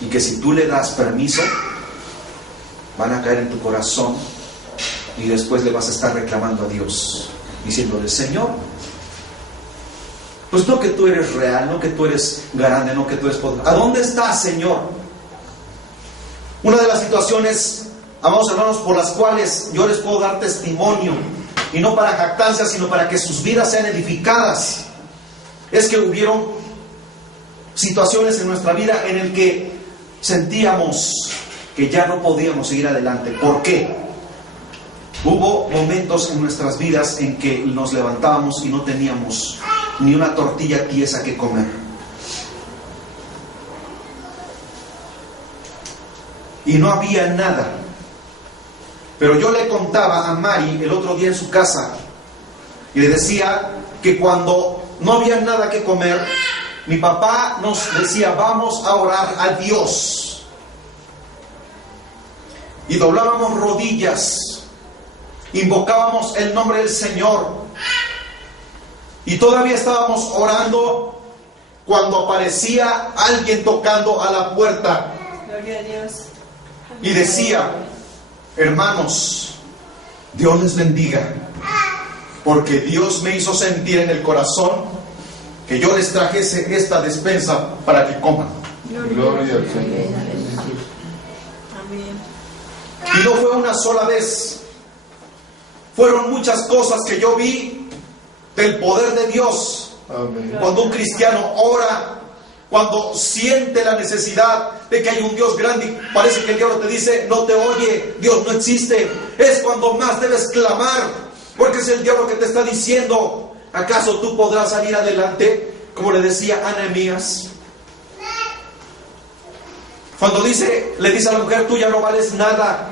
y que si tú le das permiso, van a caer en tu corazón, y después le vas a estar reclamando a Dios, diciéndole, Señor, pues no que tú eres real, no que tú eres grande, no que tú eres poderoso. ¿A dónde estás, Señor? Una de las situaciones, amados hermanos, por las cuales yo les puedo dar testimonio, y no para jactancia, sino para que sus vidas sean edificadas, es que hubieron situaciones en nuestra vida en el que sentíamos que ya no podíamos seguir adelante. ¿Por qué? Hubo momentos en nuestras vidas en que nos levantábamos y no teníamos ni una tortilla tiesa que comer. Y no había nada. Pero yo le contaba a Mari el otro día en su casa y le decía que cuando no había nada que comer, mi papá nos decía, vamos a orar a Dios. Y doblábamos rodillas, invocábamos el nombre del Señor. Y todavía estábamos orando cuando aparecía alguien tocando a la puerta. Gloria a Dios. Y decía, hermanos, Dios les bendiga, porque Dios me hizo sentir en el corazón que yo les trajese esta despensa para que coman. Gloria al Señor. Amén. Y no fue una sola vez, fueron muchas cosas que yo vi del poder de Dios. Amén. Cuando un cristiano ora, cuando siente la necesidad de que hay un Dios grande y parece que el diablo te dice, no te oye, Dios no existe, es cuando más debes clamar, porque es el diablo que te está diciendo, ¿acaso tú podrás salir adelante? Como le decía a Nehemías. Cuando le dice a la mujer, tú ya no vales nada,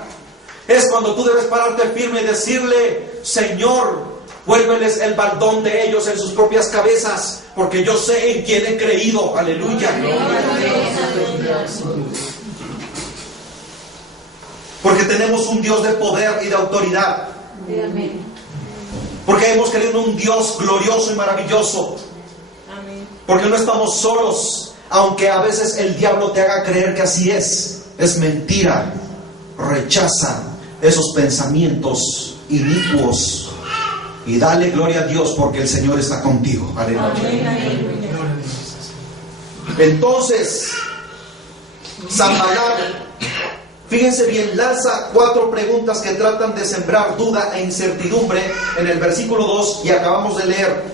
es cuando tú debes pararte firme y decirle, Señor, vuélveles el baldón de ellos en sus propias cabezas, porque yo sé en quién he creído. Aleluya. Porque tenemos un Dios de poder y de autoridad. Porque hemos creído en un Dios glorioso y maravilloso. Porque no estamos solos, aunque a veces el diablo te haga creer que así es. Es mentira. Rechaza esos pensamientos inicuos y dale gloria a Dios, porque el Señor está contigo. Aleluya. Entonces, Sanballat, fíjense bien, lanza 4 preguntas que tratan de sembrar duda e incertidumbre en el versículo 2 y acabamos de leer,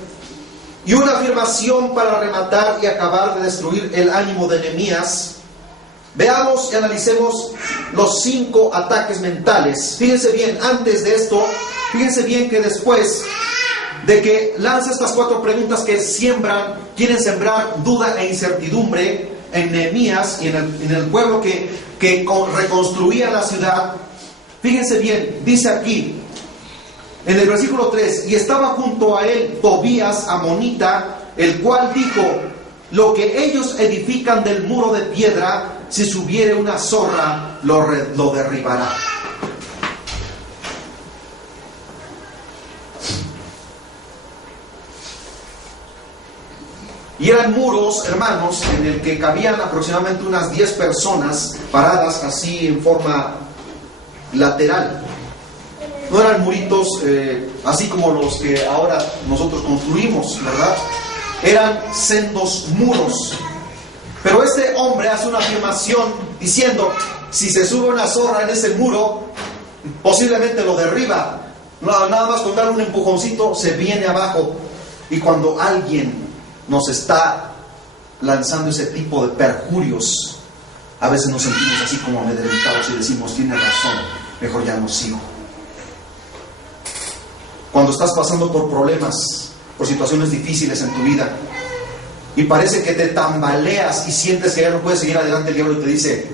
y una afirmación para rematar y acabar de destruir el ánimo de Nehemías. Veamos y analicemos los 5 ataques mentales. Fíjense bien, antes de esto, fíjense bien que después de que lanza estas 4 preguntas que quieren sembrar duda e incertidumbre en Nehemías y en el pueblo que reconstruía la ciudad, fíjense bien, dice aquí en el versículo 3, y estaba junto a él Tobías amonita, el cual dijo, lo que ellos edifican del muro de piedra, si subiere una zorra, lo derribará. Y eran muros, hermanos, en el que cabían aproximadamente unas 10 personas paradas así en forma lateral. No eran muritos así como los que ahora nosotros construimos, ¿verdad? eran sendos muros. Pero este hombre hace una afirmación diciendo, si se sube una zorra en ese muro, posiblemente lo derriba. Nada más con darle un empujoncito se viene abajo. Y cuando alguien nos está lanzando ese tipo de perjurios, a veces nos sentimos así como amedrentados y decimos, tiene razón, mejor ya no sigo. Cuando estás pasando por problemas, por situaciones difíciles en tu vida, y parece que te tambaleas y sientes que ya no puedes seguir adelante, el diablo te dice,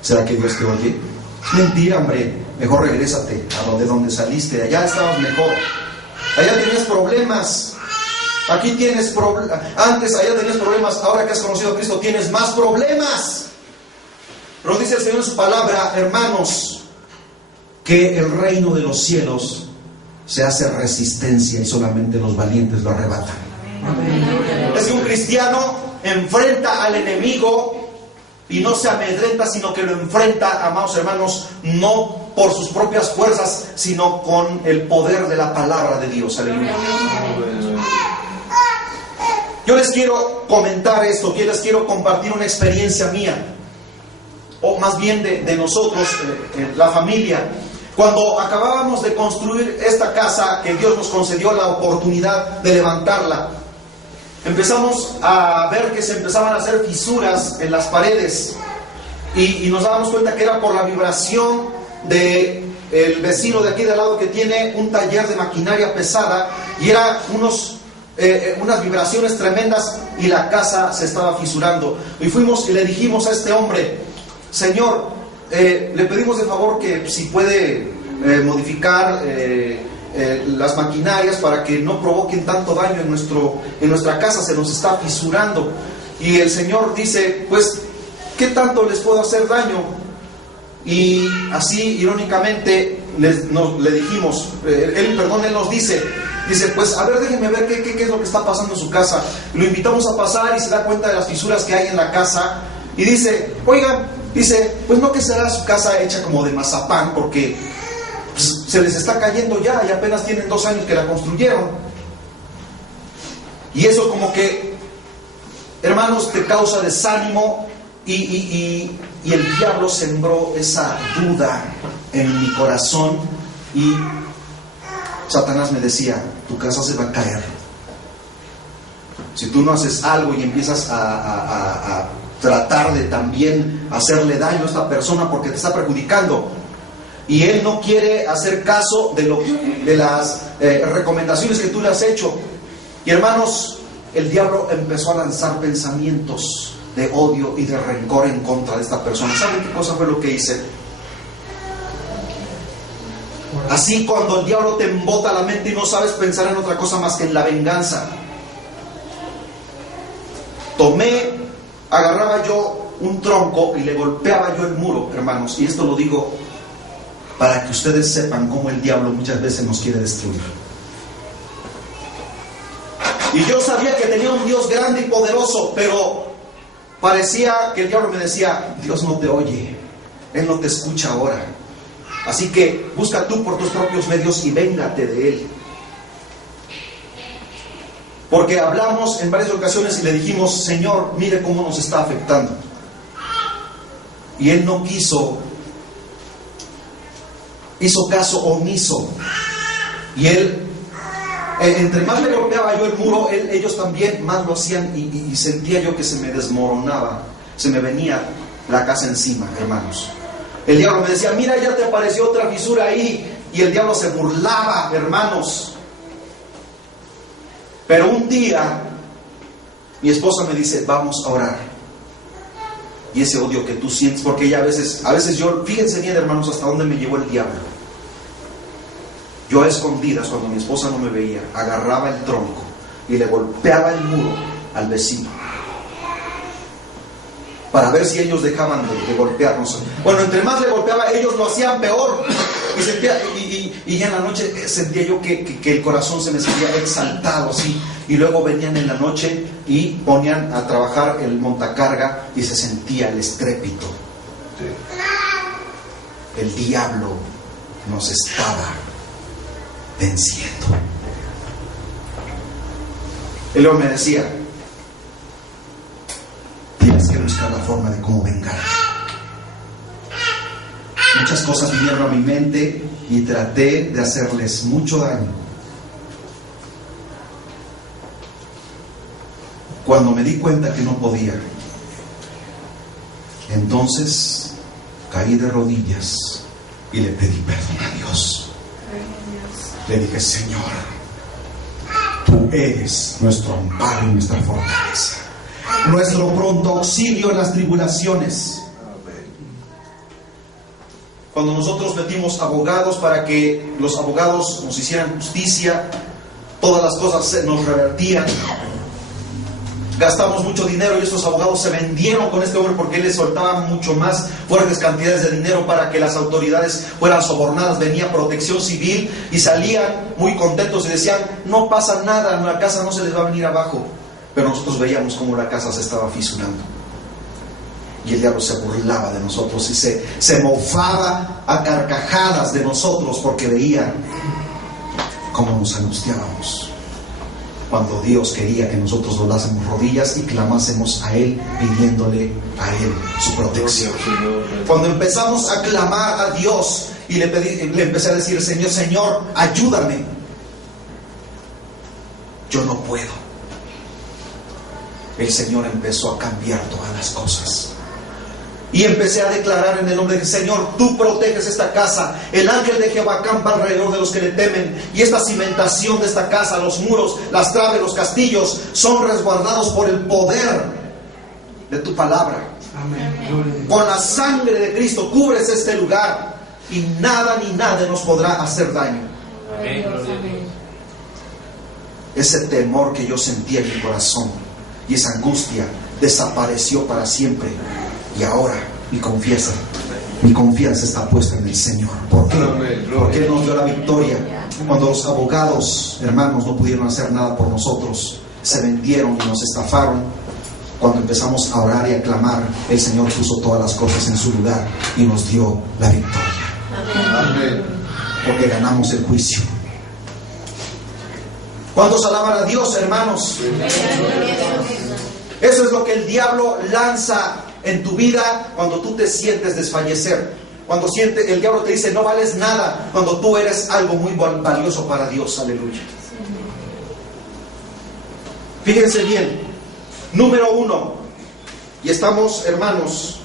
¿será que Dios te oye? Es mentira, hombre, mejor regrésate de donde saliste, allá estabas mejor, allá tenías problemas, aquí tienes problemas, antes allá tenías problemas, ahora que has conocido a Cristo tienes más problemas. Pero dice el Señor en su palabra, hermanos, que el reino de los cielos se hace resistencia y solamente los valientes lo arrebatan. Es que un cristiano enfrenta al enemigo y no se amedrenta, sino que lo enfrenta, amados hermanos, no por sus propias fuerzas, sino con el poder de la palabra de Dios. Aleluya. Yo les quiero comentar esto, yo les quiero compartir una experiencia mía, o más bien de nosotros, la familia. Cuando acabábamos de construir esta casa, que Dios nos concedió la oportunidad de levantarla, empezamos a ver que se empezaban a hacer fisuras en las paredes y nos dábamos cuenta que era por la vibración del vecino de aquí de al lado, que tiene un taller de maquinaria pesada, y eran unas vibraciones tremendas y la casa se estaba fisurando. Y fuimos y le dijimos a este hombre, Señor, le pedimos de favor que si puede modificar las maquinarias para que no provoquen tanto daño en nuestra casa, se nos está fisurando. Y el Señor dice, pues, ¿qué tanto les puedo hacer daño? Y así irónicamente le dijimos, él nos dice, pues a ver, déjenme ver qué es lo que está pasando en su casa. Lo invitamos a pasar y se da cuenta de las fisuras que hay en la casa y dice, oigan, pues no que será su casa hecha como de mazapán, porque pues, se les está cayendo ya y apenas tienen 2 años que la construyeron. Y eso como que, hermanos, te causa desánimo y el diablo sembró esa duda en mi corazón y Satanás me decía, tu casa se va a caer. Si tú no haces algo y empiezas a tratar de también hacerle daño a esta persona porque te está perjudicando, y él no quiere hacer caso de las recomendaciones que tú le has hecho. Y hermanos, el diablo empezó a lanzar pensamientos de odio y de rencor en contra de esta persona. ¿Saben qué cosa fue lo que hice? Así, cuando el diablo te embota la mente y no sabes pensar en otra cosa más que en la venganza, agarraba yo un tronco y le golpeaba yo el muro, hermanos. Y esto lo digo para que ustedes sepan cómo el diablo muchas veces nos quiere destruir. Y yo sabía que tenía un Dios grande y poderoso, pero parecía que el diablo me decía, Dios no te oye, Él no te escucha ahora. Así que busca tú por tus propios medios y véngate de Él. Porque hablamos en varias ocasiones y le dijimos, Señor, mire cómo nos está afectando. Y Él no quiso, hizo caso omiso. Y Él, entre más le golpeaba yo el muro, ellos también más lo hacían y sentía yo que se me desmoronaba, se me venía la casa encima, hermanos. El diablo me decía, mira, ya te apareció otra fisura ahí. Y el diablo se burlaba, hermanos. Pero un día, mi esposa me dice, vamos a orar. Y ese odio que tú sientes, porque ella a veces yo, fíjense bien, hermanos, hasta dónde me llevó el diablo. Yo a escondidas, cuando mi esposa no me veía, agarraba el tronco y le golpeaba el muro al vecino, para ver si ellos dejaban de golpearnos. Bueno, entre más le golpeaba, ellos lo hacían peor. Y ya en la noche sentía yo que el corazón se me sentía exaltado así. Y luego venían en la noche y ponían a trabajar el montacarga y se sentía el estrépito. El diablo nos estaba venciendo. Y luego me decía, forma de cómo vengar. Muchas cosas vinieron a mi mente y traté de hacerles mucho daño. Cuando me di cuenta que no podía, entonces caí de rodillas y le pedí perdón a Dios. Le dije: Señor, tú eres nuestro amparo y nuestra fortaleza, nuestro pronto auxilio en las tribulaciones. Cuando nosotros metimos abogados para que los abogados nos hicieran justicia, todas las cosas se nos revertían. Gastamos mucho dinero y estos abogados se vendieron con este hombre porque él les soltaba mucho más fuertes cantidades de dinero para que las autoridades fueran sobornadas. Venía Protección Civil y salían muy contentos y decían: no pasa nada, la casa no se les va a venir abajo. Pero nosotros veíamos cómo la casa se estaba fisurando. Y el diablo se burlaba de nosotros y se mofaba a carcajadas de nosotros porque veía cómo nos angustiábamos. Cuando Dios quería que nosotros doblásemos rodillas y clamásemos a Él, pidiéndole a Él su protección. Cuando empezamos a clamar a Dios y le empecé a decir: Señor, ayúdame. Yo no puedo. El Señor empezó a cambiar todas las cosas. Y empecé a declarar en el nombre de Señor: tú proteges esta casa. El ángel de Jehová acampa alrededor de los que le temen. Y esta cimentación de esta casa, los muros, las traves, los castillos, son resguardados por el poder de tu palabra. Amén. Con la sangre de Cristo cubres este lugar y nada ni nadie nos podrá hacer daño. Amén. Ese temor que yo sentía en mi corazón y esa angustia desapareció para siempre. Y ahora mi confianza está puesta en el Señor. ¿Por qué? Porque Él nos dio la victoria. Cuando los abogados, hermanos, no pudieron hacer nada por nosotros, se vendieron y nos estafaron. Cuando empezamos a orar y a clamar, el Señor puso todas las cosas en su lugar y nos dio la victoria. Amén. Porque ganamos el juicio. ¿Cuántos alaban a Dios, hermanos? Eso es lo que el diablo lanza en tu vida cuando tú te sientes desfallecer. Cuando el diablo te dice: no vales nada, cuando tú eres algo muy valioso para Dios. Aleluya. Fíjense bien. Número 1. Y estamos, hermanos,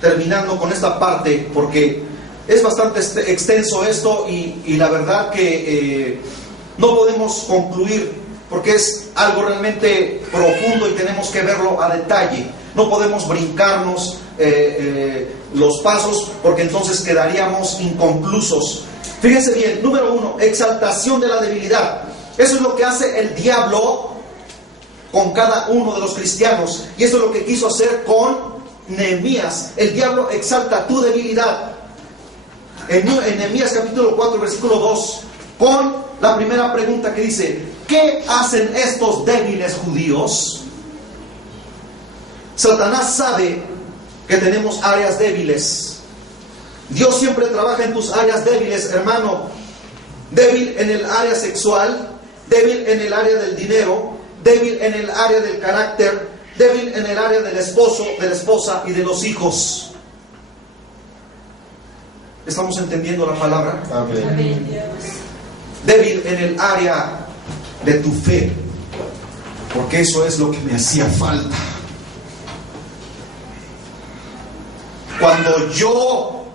terminando con esta parte porque es bastante extenso esto y la verdad que no podemos concluir porque es algo realmente profundo y tenemos que verlo a detalle. No podemos brincarnos los pasos porque entonces quedaríamos inconclusos. Fíjense bien, número 1, exaltación de la debilidad. Eso es lo que hace el diablo con cada uno de los cristianos. Y eso es lo que quiso hacer con Nehemías. El diablo exalta tu debilidad. En Nehemías capítulo 4, versículo 2, con la primera pregunta que dice: ¿qué hacen estos débiles judíos? Satanás sabe que tenemos áreas débiles. Dios siempre trabaja en tus áreas débiles, hermano. Débil en el área sexual, débil en el área del dinero, débil en el área del carácter, débil en el área del esposo, de la esposa y de los hijos. ¿Estamos entendiendo la palabra? Amén. Débil en el área de tu fe, porque eso es lo que me hacía falta. Cuando yo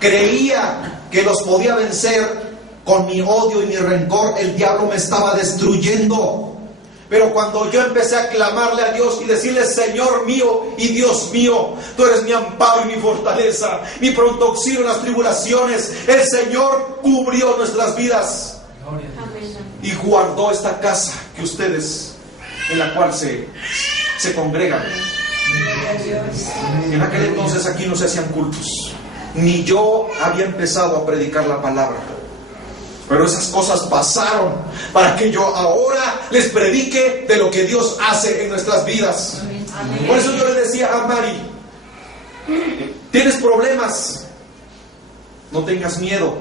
creía que los podía vencer con mi odio y mi rencor, el diablo me estaba destruyendo. Pero cuando yo empecé a clamarle a Dios y decirle: Señor mío y Dios mío, tú eres mi amparo y mi fortaleza, mi pronto auxilio en las tribulaciones, el Señor cubrió nuestras vidas y guardó esta casa que ustedes, en la cual se congregan. En aquel entonces aquí no se hacían cultos, ni yo había empezado a predicar la palabra, pero esas cosas pasaron para que yo ahora les predique de lo que Dios hace en nuestras vidas. Por eso yo le decía a Mari: tienes problemas, no tengas miedo.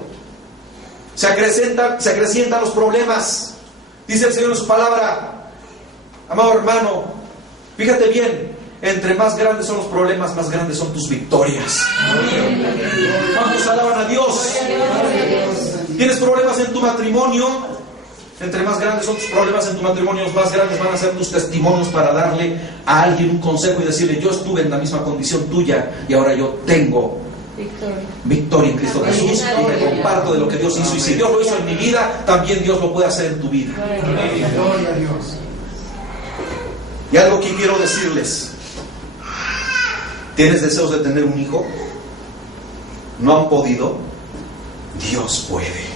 Se acrecientan los problemas. Dice el Señor en su palabra, amado hermano, fíjate bien, entre más grandes son los problemas, más grandes son tus victorias. ¿Cuántos alaban a Dios? ¿Tienes problemas en tu matrimonio? Entre más grandes son tus problemas en tu matrimonio, más grandes van a ser tus testimonios para darle a alguien un consejo y decirle: yo estuve en la misma condición tuya y ahora yo tengo victoria en Cristo Jesús y me comparto de lo que Dios hizo. Y si Dios lo hizo en mi vida, también Dios lo puede hacer en tu vida. Gloria a Dios. Y algo que quiero decirles: ¿tienes deseos de tener un hijo? ¿No han podido? Dios puede.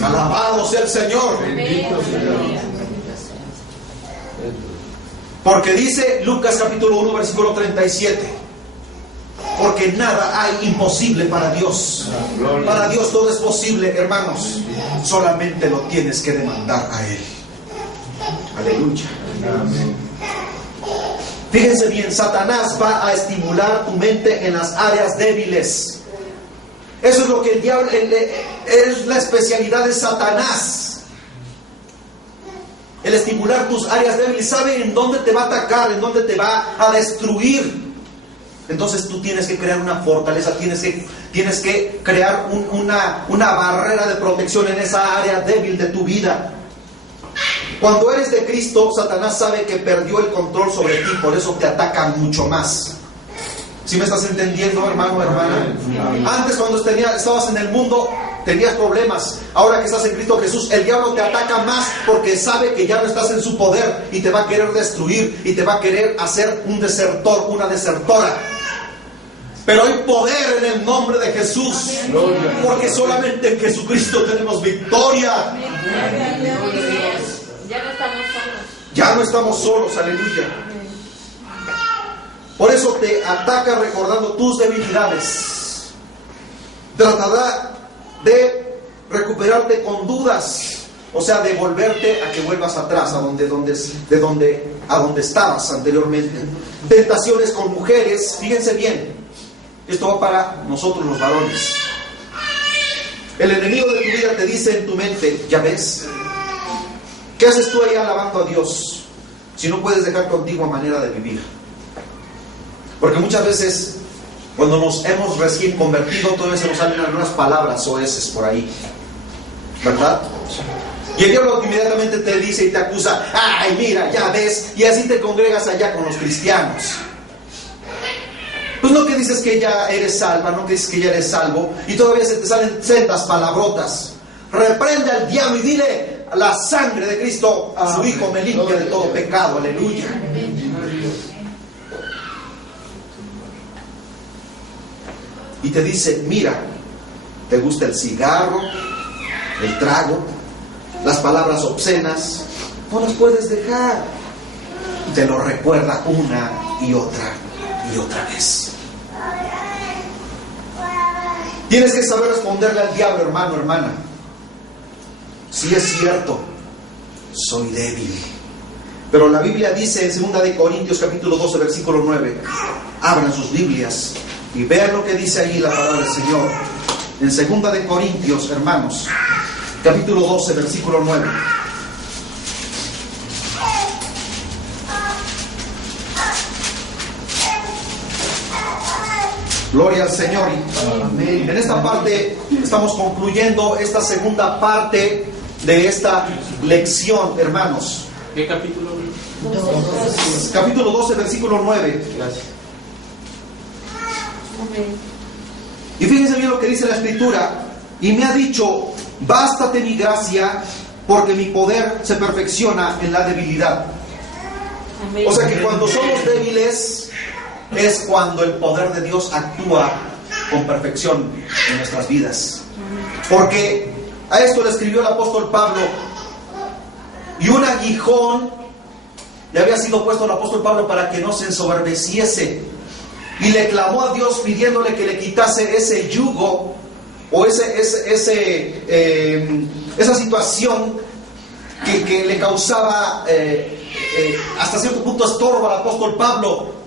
Alabado sea el Señor. Porque dice Lucas capítulo 1 versículo 37: porque nada hay imposible para Dios. Para Dios todo es posible, hermanos. Solamente lo tienes que demandar a Él. Aleluya. Fíjense bien, Satanás va a estimular tu mente en las áreas débiles. Eso es lo que el diablo, es la especialidad de Satanás. El estimular tus áreas débiles. Sabe en dónde te va a atacar, en dónde te va a destruir. Entonces tú tienes que crear una fortaleza, tienes que crear una barrera de protección en esa área débil de tu vida. Cuando eres de Cristo, Satanás sabe que perdió el control sobre ti, por eso te ataca mucho más. ¿Sí me estás entendiendo, hermano, hermana? Antes, cuando estabas en el mundo, tenías problemas. Ahora que estás en Cristo Jesús, el diablo te ataca más porque sabe que ya no estás en su poder y te va a querer destruir y te va a querer hacer un desertor, una desertora. Pero hay poder en el nombre de Jesús, porque solamente en Jesucristo tenemos victoria. Ya no estamos solos. Ya no estamos solos, aleluya. Por eso te ataca recordando tus debilidades. Tratará de recuperarte con dudas, o sea, de volverte a que vuelvas atrás, a donde estabas anteriormente. Tentaciones con mujeres, fíjense bien, esto va para nosotros los varones. El enemigo de tu vida te dice en tu mente: ya ves, ¿qué haces tú ahí alabando a Dios si no puedes dejar tu antigua manera de vivir? Porque muchas veces, cuando nos hemos recién convertido, todavía se nos salen algunas palabras soeces por ahí, ¿verdad? Y el diablo inmediatamente te dice y te acusa: ay, mira, ya ves, y así te congregas allá con los cristianos. Pues no que dices que ya eres salva, no que dices que ya eres salvo, y todavía se te salen sendas palabrotas. Reprende al diablo y dile: la sangre de Cristo, su Hijo, me limpia de todo pecado, aleluya. Y te dice: mira, ¿te gusta el cigarro, el trago, las palabras obscenas? No las puedes dejar. Y te lo recuerda una y otra vez. Tienes que saber responderle al diablo, hermano, hermana. Sí, es cierto, soy débil. Pero la Biblia dice en 2 Corintios capítulo 12 versículo 9. Abran sus Biblias y vean lo que dice ahí la palabra del Señor. En 2 Corintios, hermanos, capítulo 12 versículo 9. Gloria al Señor. Amén. En esta parte estamos concluyendo esta segunda parte de esta lección, hermanos. ¿Qué capítulo? 12. Capítulo 12, versículo 9. Gracias. Y fíjense bien lo que dice la Escritura. Y me ha dicho: bástate mi gracia, porque mi poder se perfecciona en la debilidad. Amén. O sea que cuando somos débiles es cuando el poder de Dios actúa con perfección en nuestras vidas. Porque a esto le escribió el apóstol Pablo: y un aguijón le había sido puesto al apóstol Pablo para que no se ensoberbeciese, y le clamó a Dios pidiéndole que le quitase ese yugo o esa situación que le causaba hasta cierto punto estorbo al apóstol Pablo.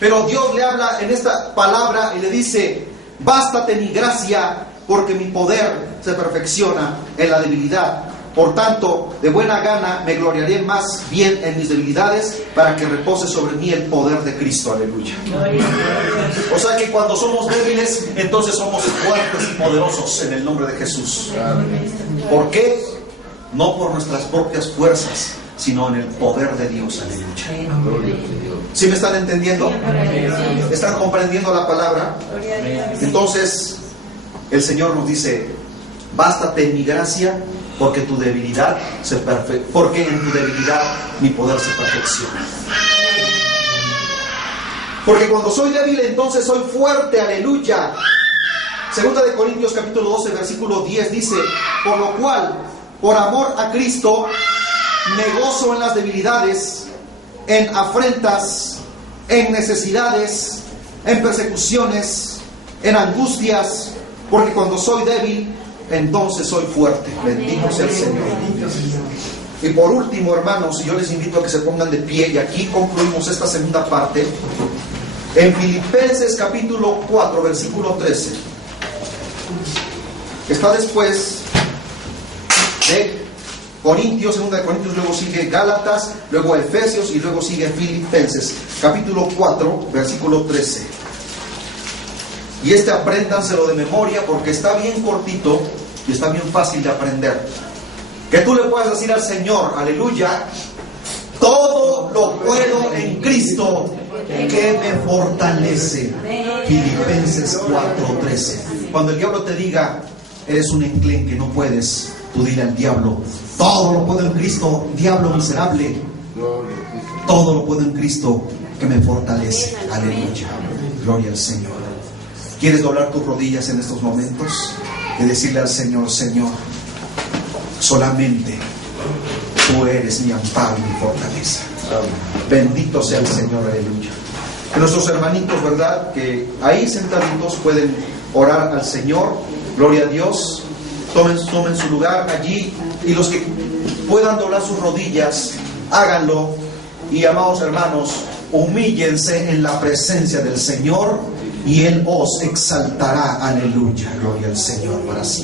Pero Dios le habla en esta palabra y le dice: bástate mi gracia, porque mi poder se perfecciona en la debilidad. Por tanto, de buena gana me gloriaré más bien en mis debilidades, para que repose sobre mí el poder de Cristo. Aleluya. O sea que cuando somos débiles, entonces somos fuertes y poderosos en el nombre de Jesús. ¿Por qué? No por nuestras propias fuerzas, sino en el poder de Dios. Aleluya. ¿Sí me están entendiendo? ¿Están comprendiendo la palabra? Entonces, el Señor nos dice: bástate en mi gracia, porque en tu debilidad mi poder se perfecciona. Porque cuando soy débil, entonces soy fuerte. Aleluya. Segunda de Corintios capítulo 12 versículo 10 dice: por lo cual, por amor a Cristo, me gozo en las debilidades, en afrentas, en necesidades, en persecuciones, en angustias, porque cuando soy débil, entonces soy fuerte. Bendito sea el Señor. Y por último, hermanos, yo les invito a que se pongan de pie, y aquí concluimos esta segunda parte, en Filipenses capítulo 4 versículo 13, que está después de Corintios, segunda de Corintios, luego sigue Gálatas, luego Efesios y luego sigue Filipenses, capítulo 4, versículo 13. Y apréndanselo de memoria, porque está bien cortito y está bien fácil de aprender. Que tú le puedas decir al Señor: aleluya, todo lo puedo en Cristo que me fortalece. Filipenses 4:13. Cuando el diablo te diga: eres un enclenque, no puedes, tú dile al diablo: todo lo puedo en Cristo, diablo miserable, todo lo puedo en Cristo que me fortalece. Aleluya, gloria al Señor. ¿Quieres doblar tus rodillas en estos momentos y decirle al Señor: Señor, solamente tú eres mi amparo y mi fortaleza? Bendito sea el Señor, aleluya. Que nuestros hermanitos, ¿verdad?, que ahí sentaditos pueden orar al Señor. Gloria a Dios. Tomen su lugar allí, y los que puedan doblar sus rodillas, háganlo. Y amados hermanos, humíllense en la presencia del Señor, y Él os exaltará. Aleluya, gloria al Señor para siempre.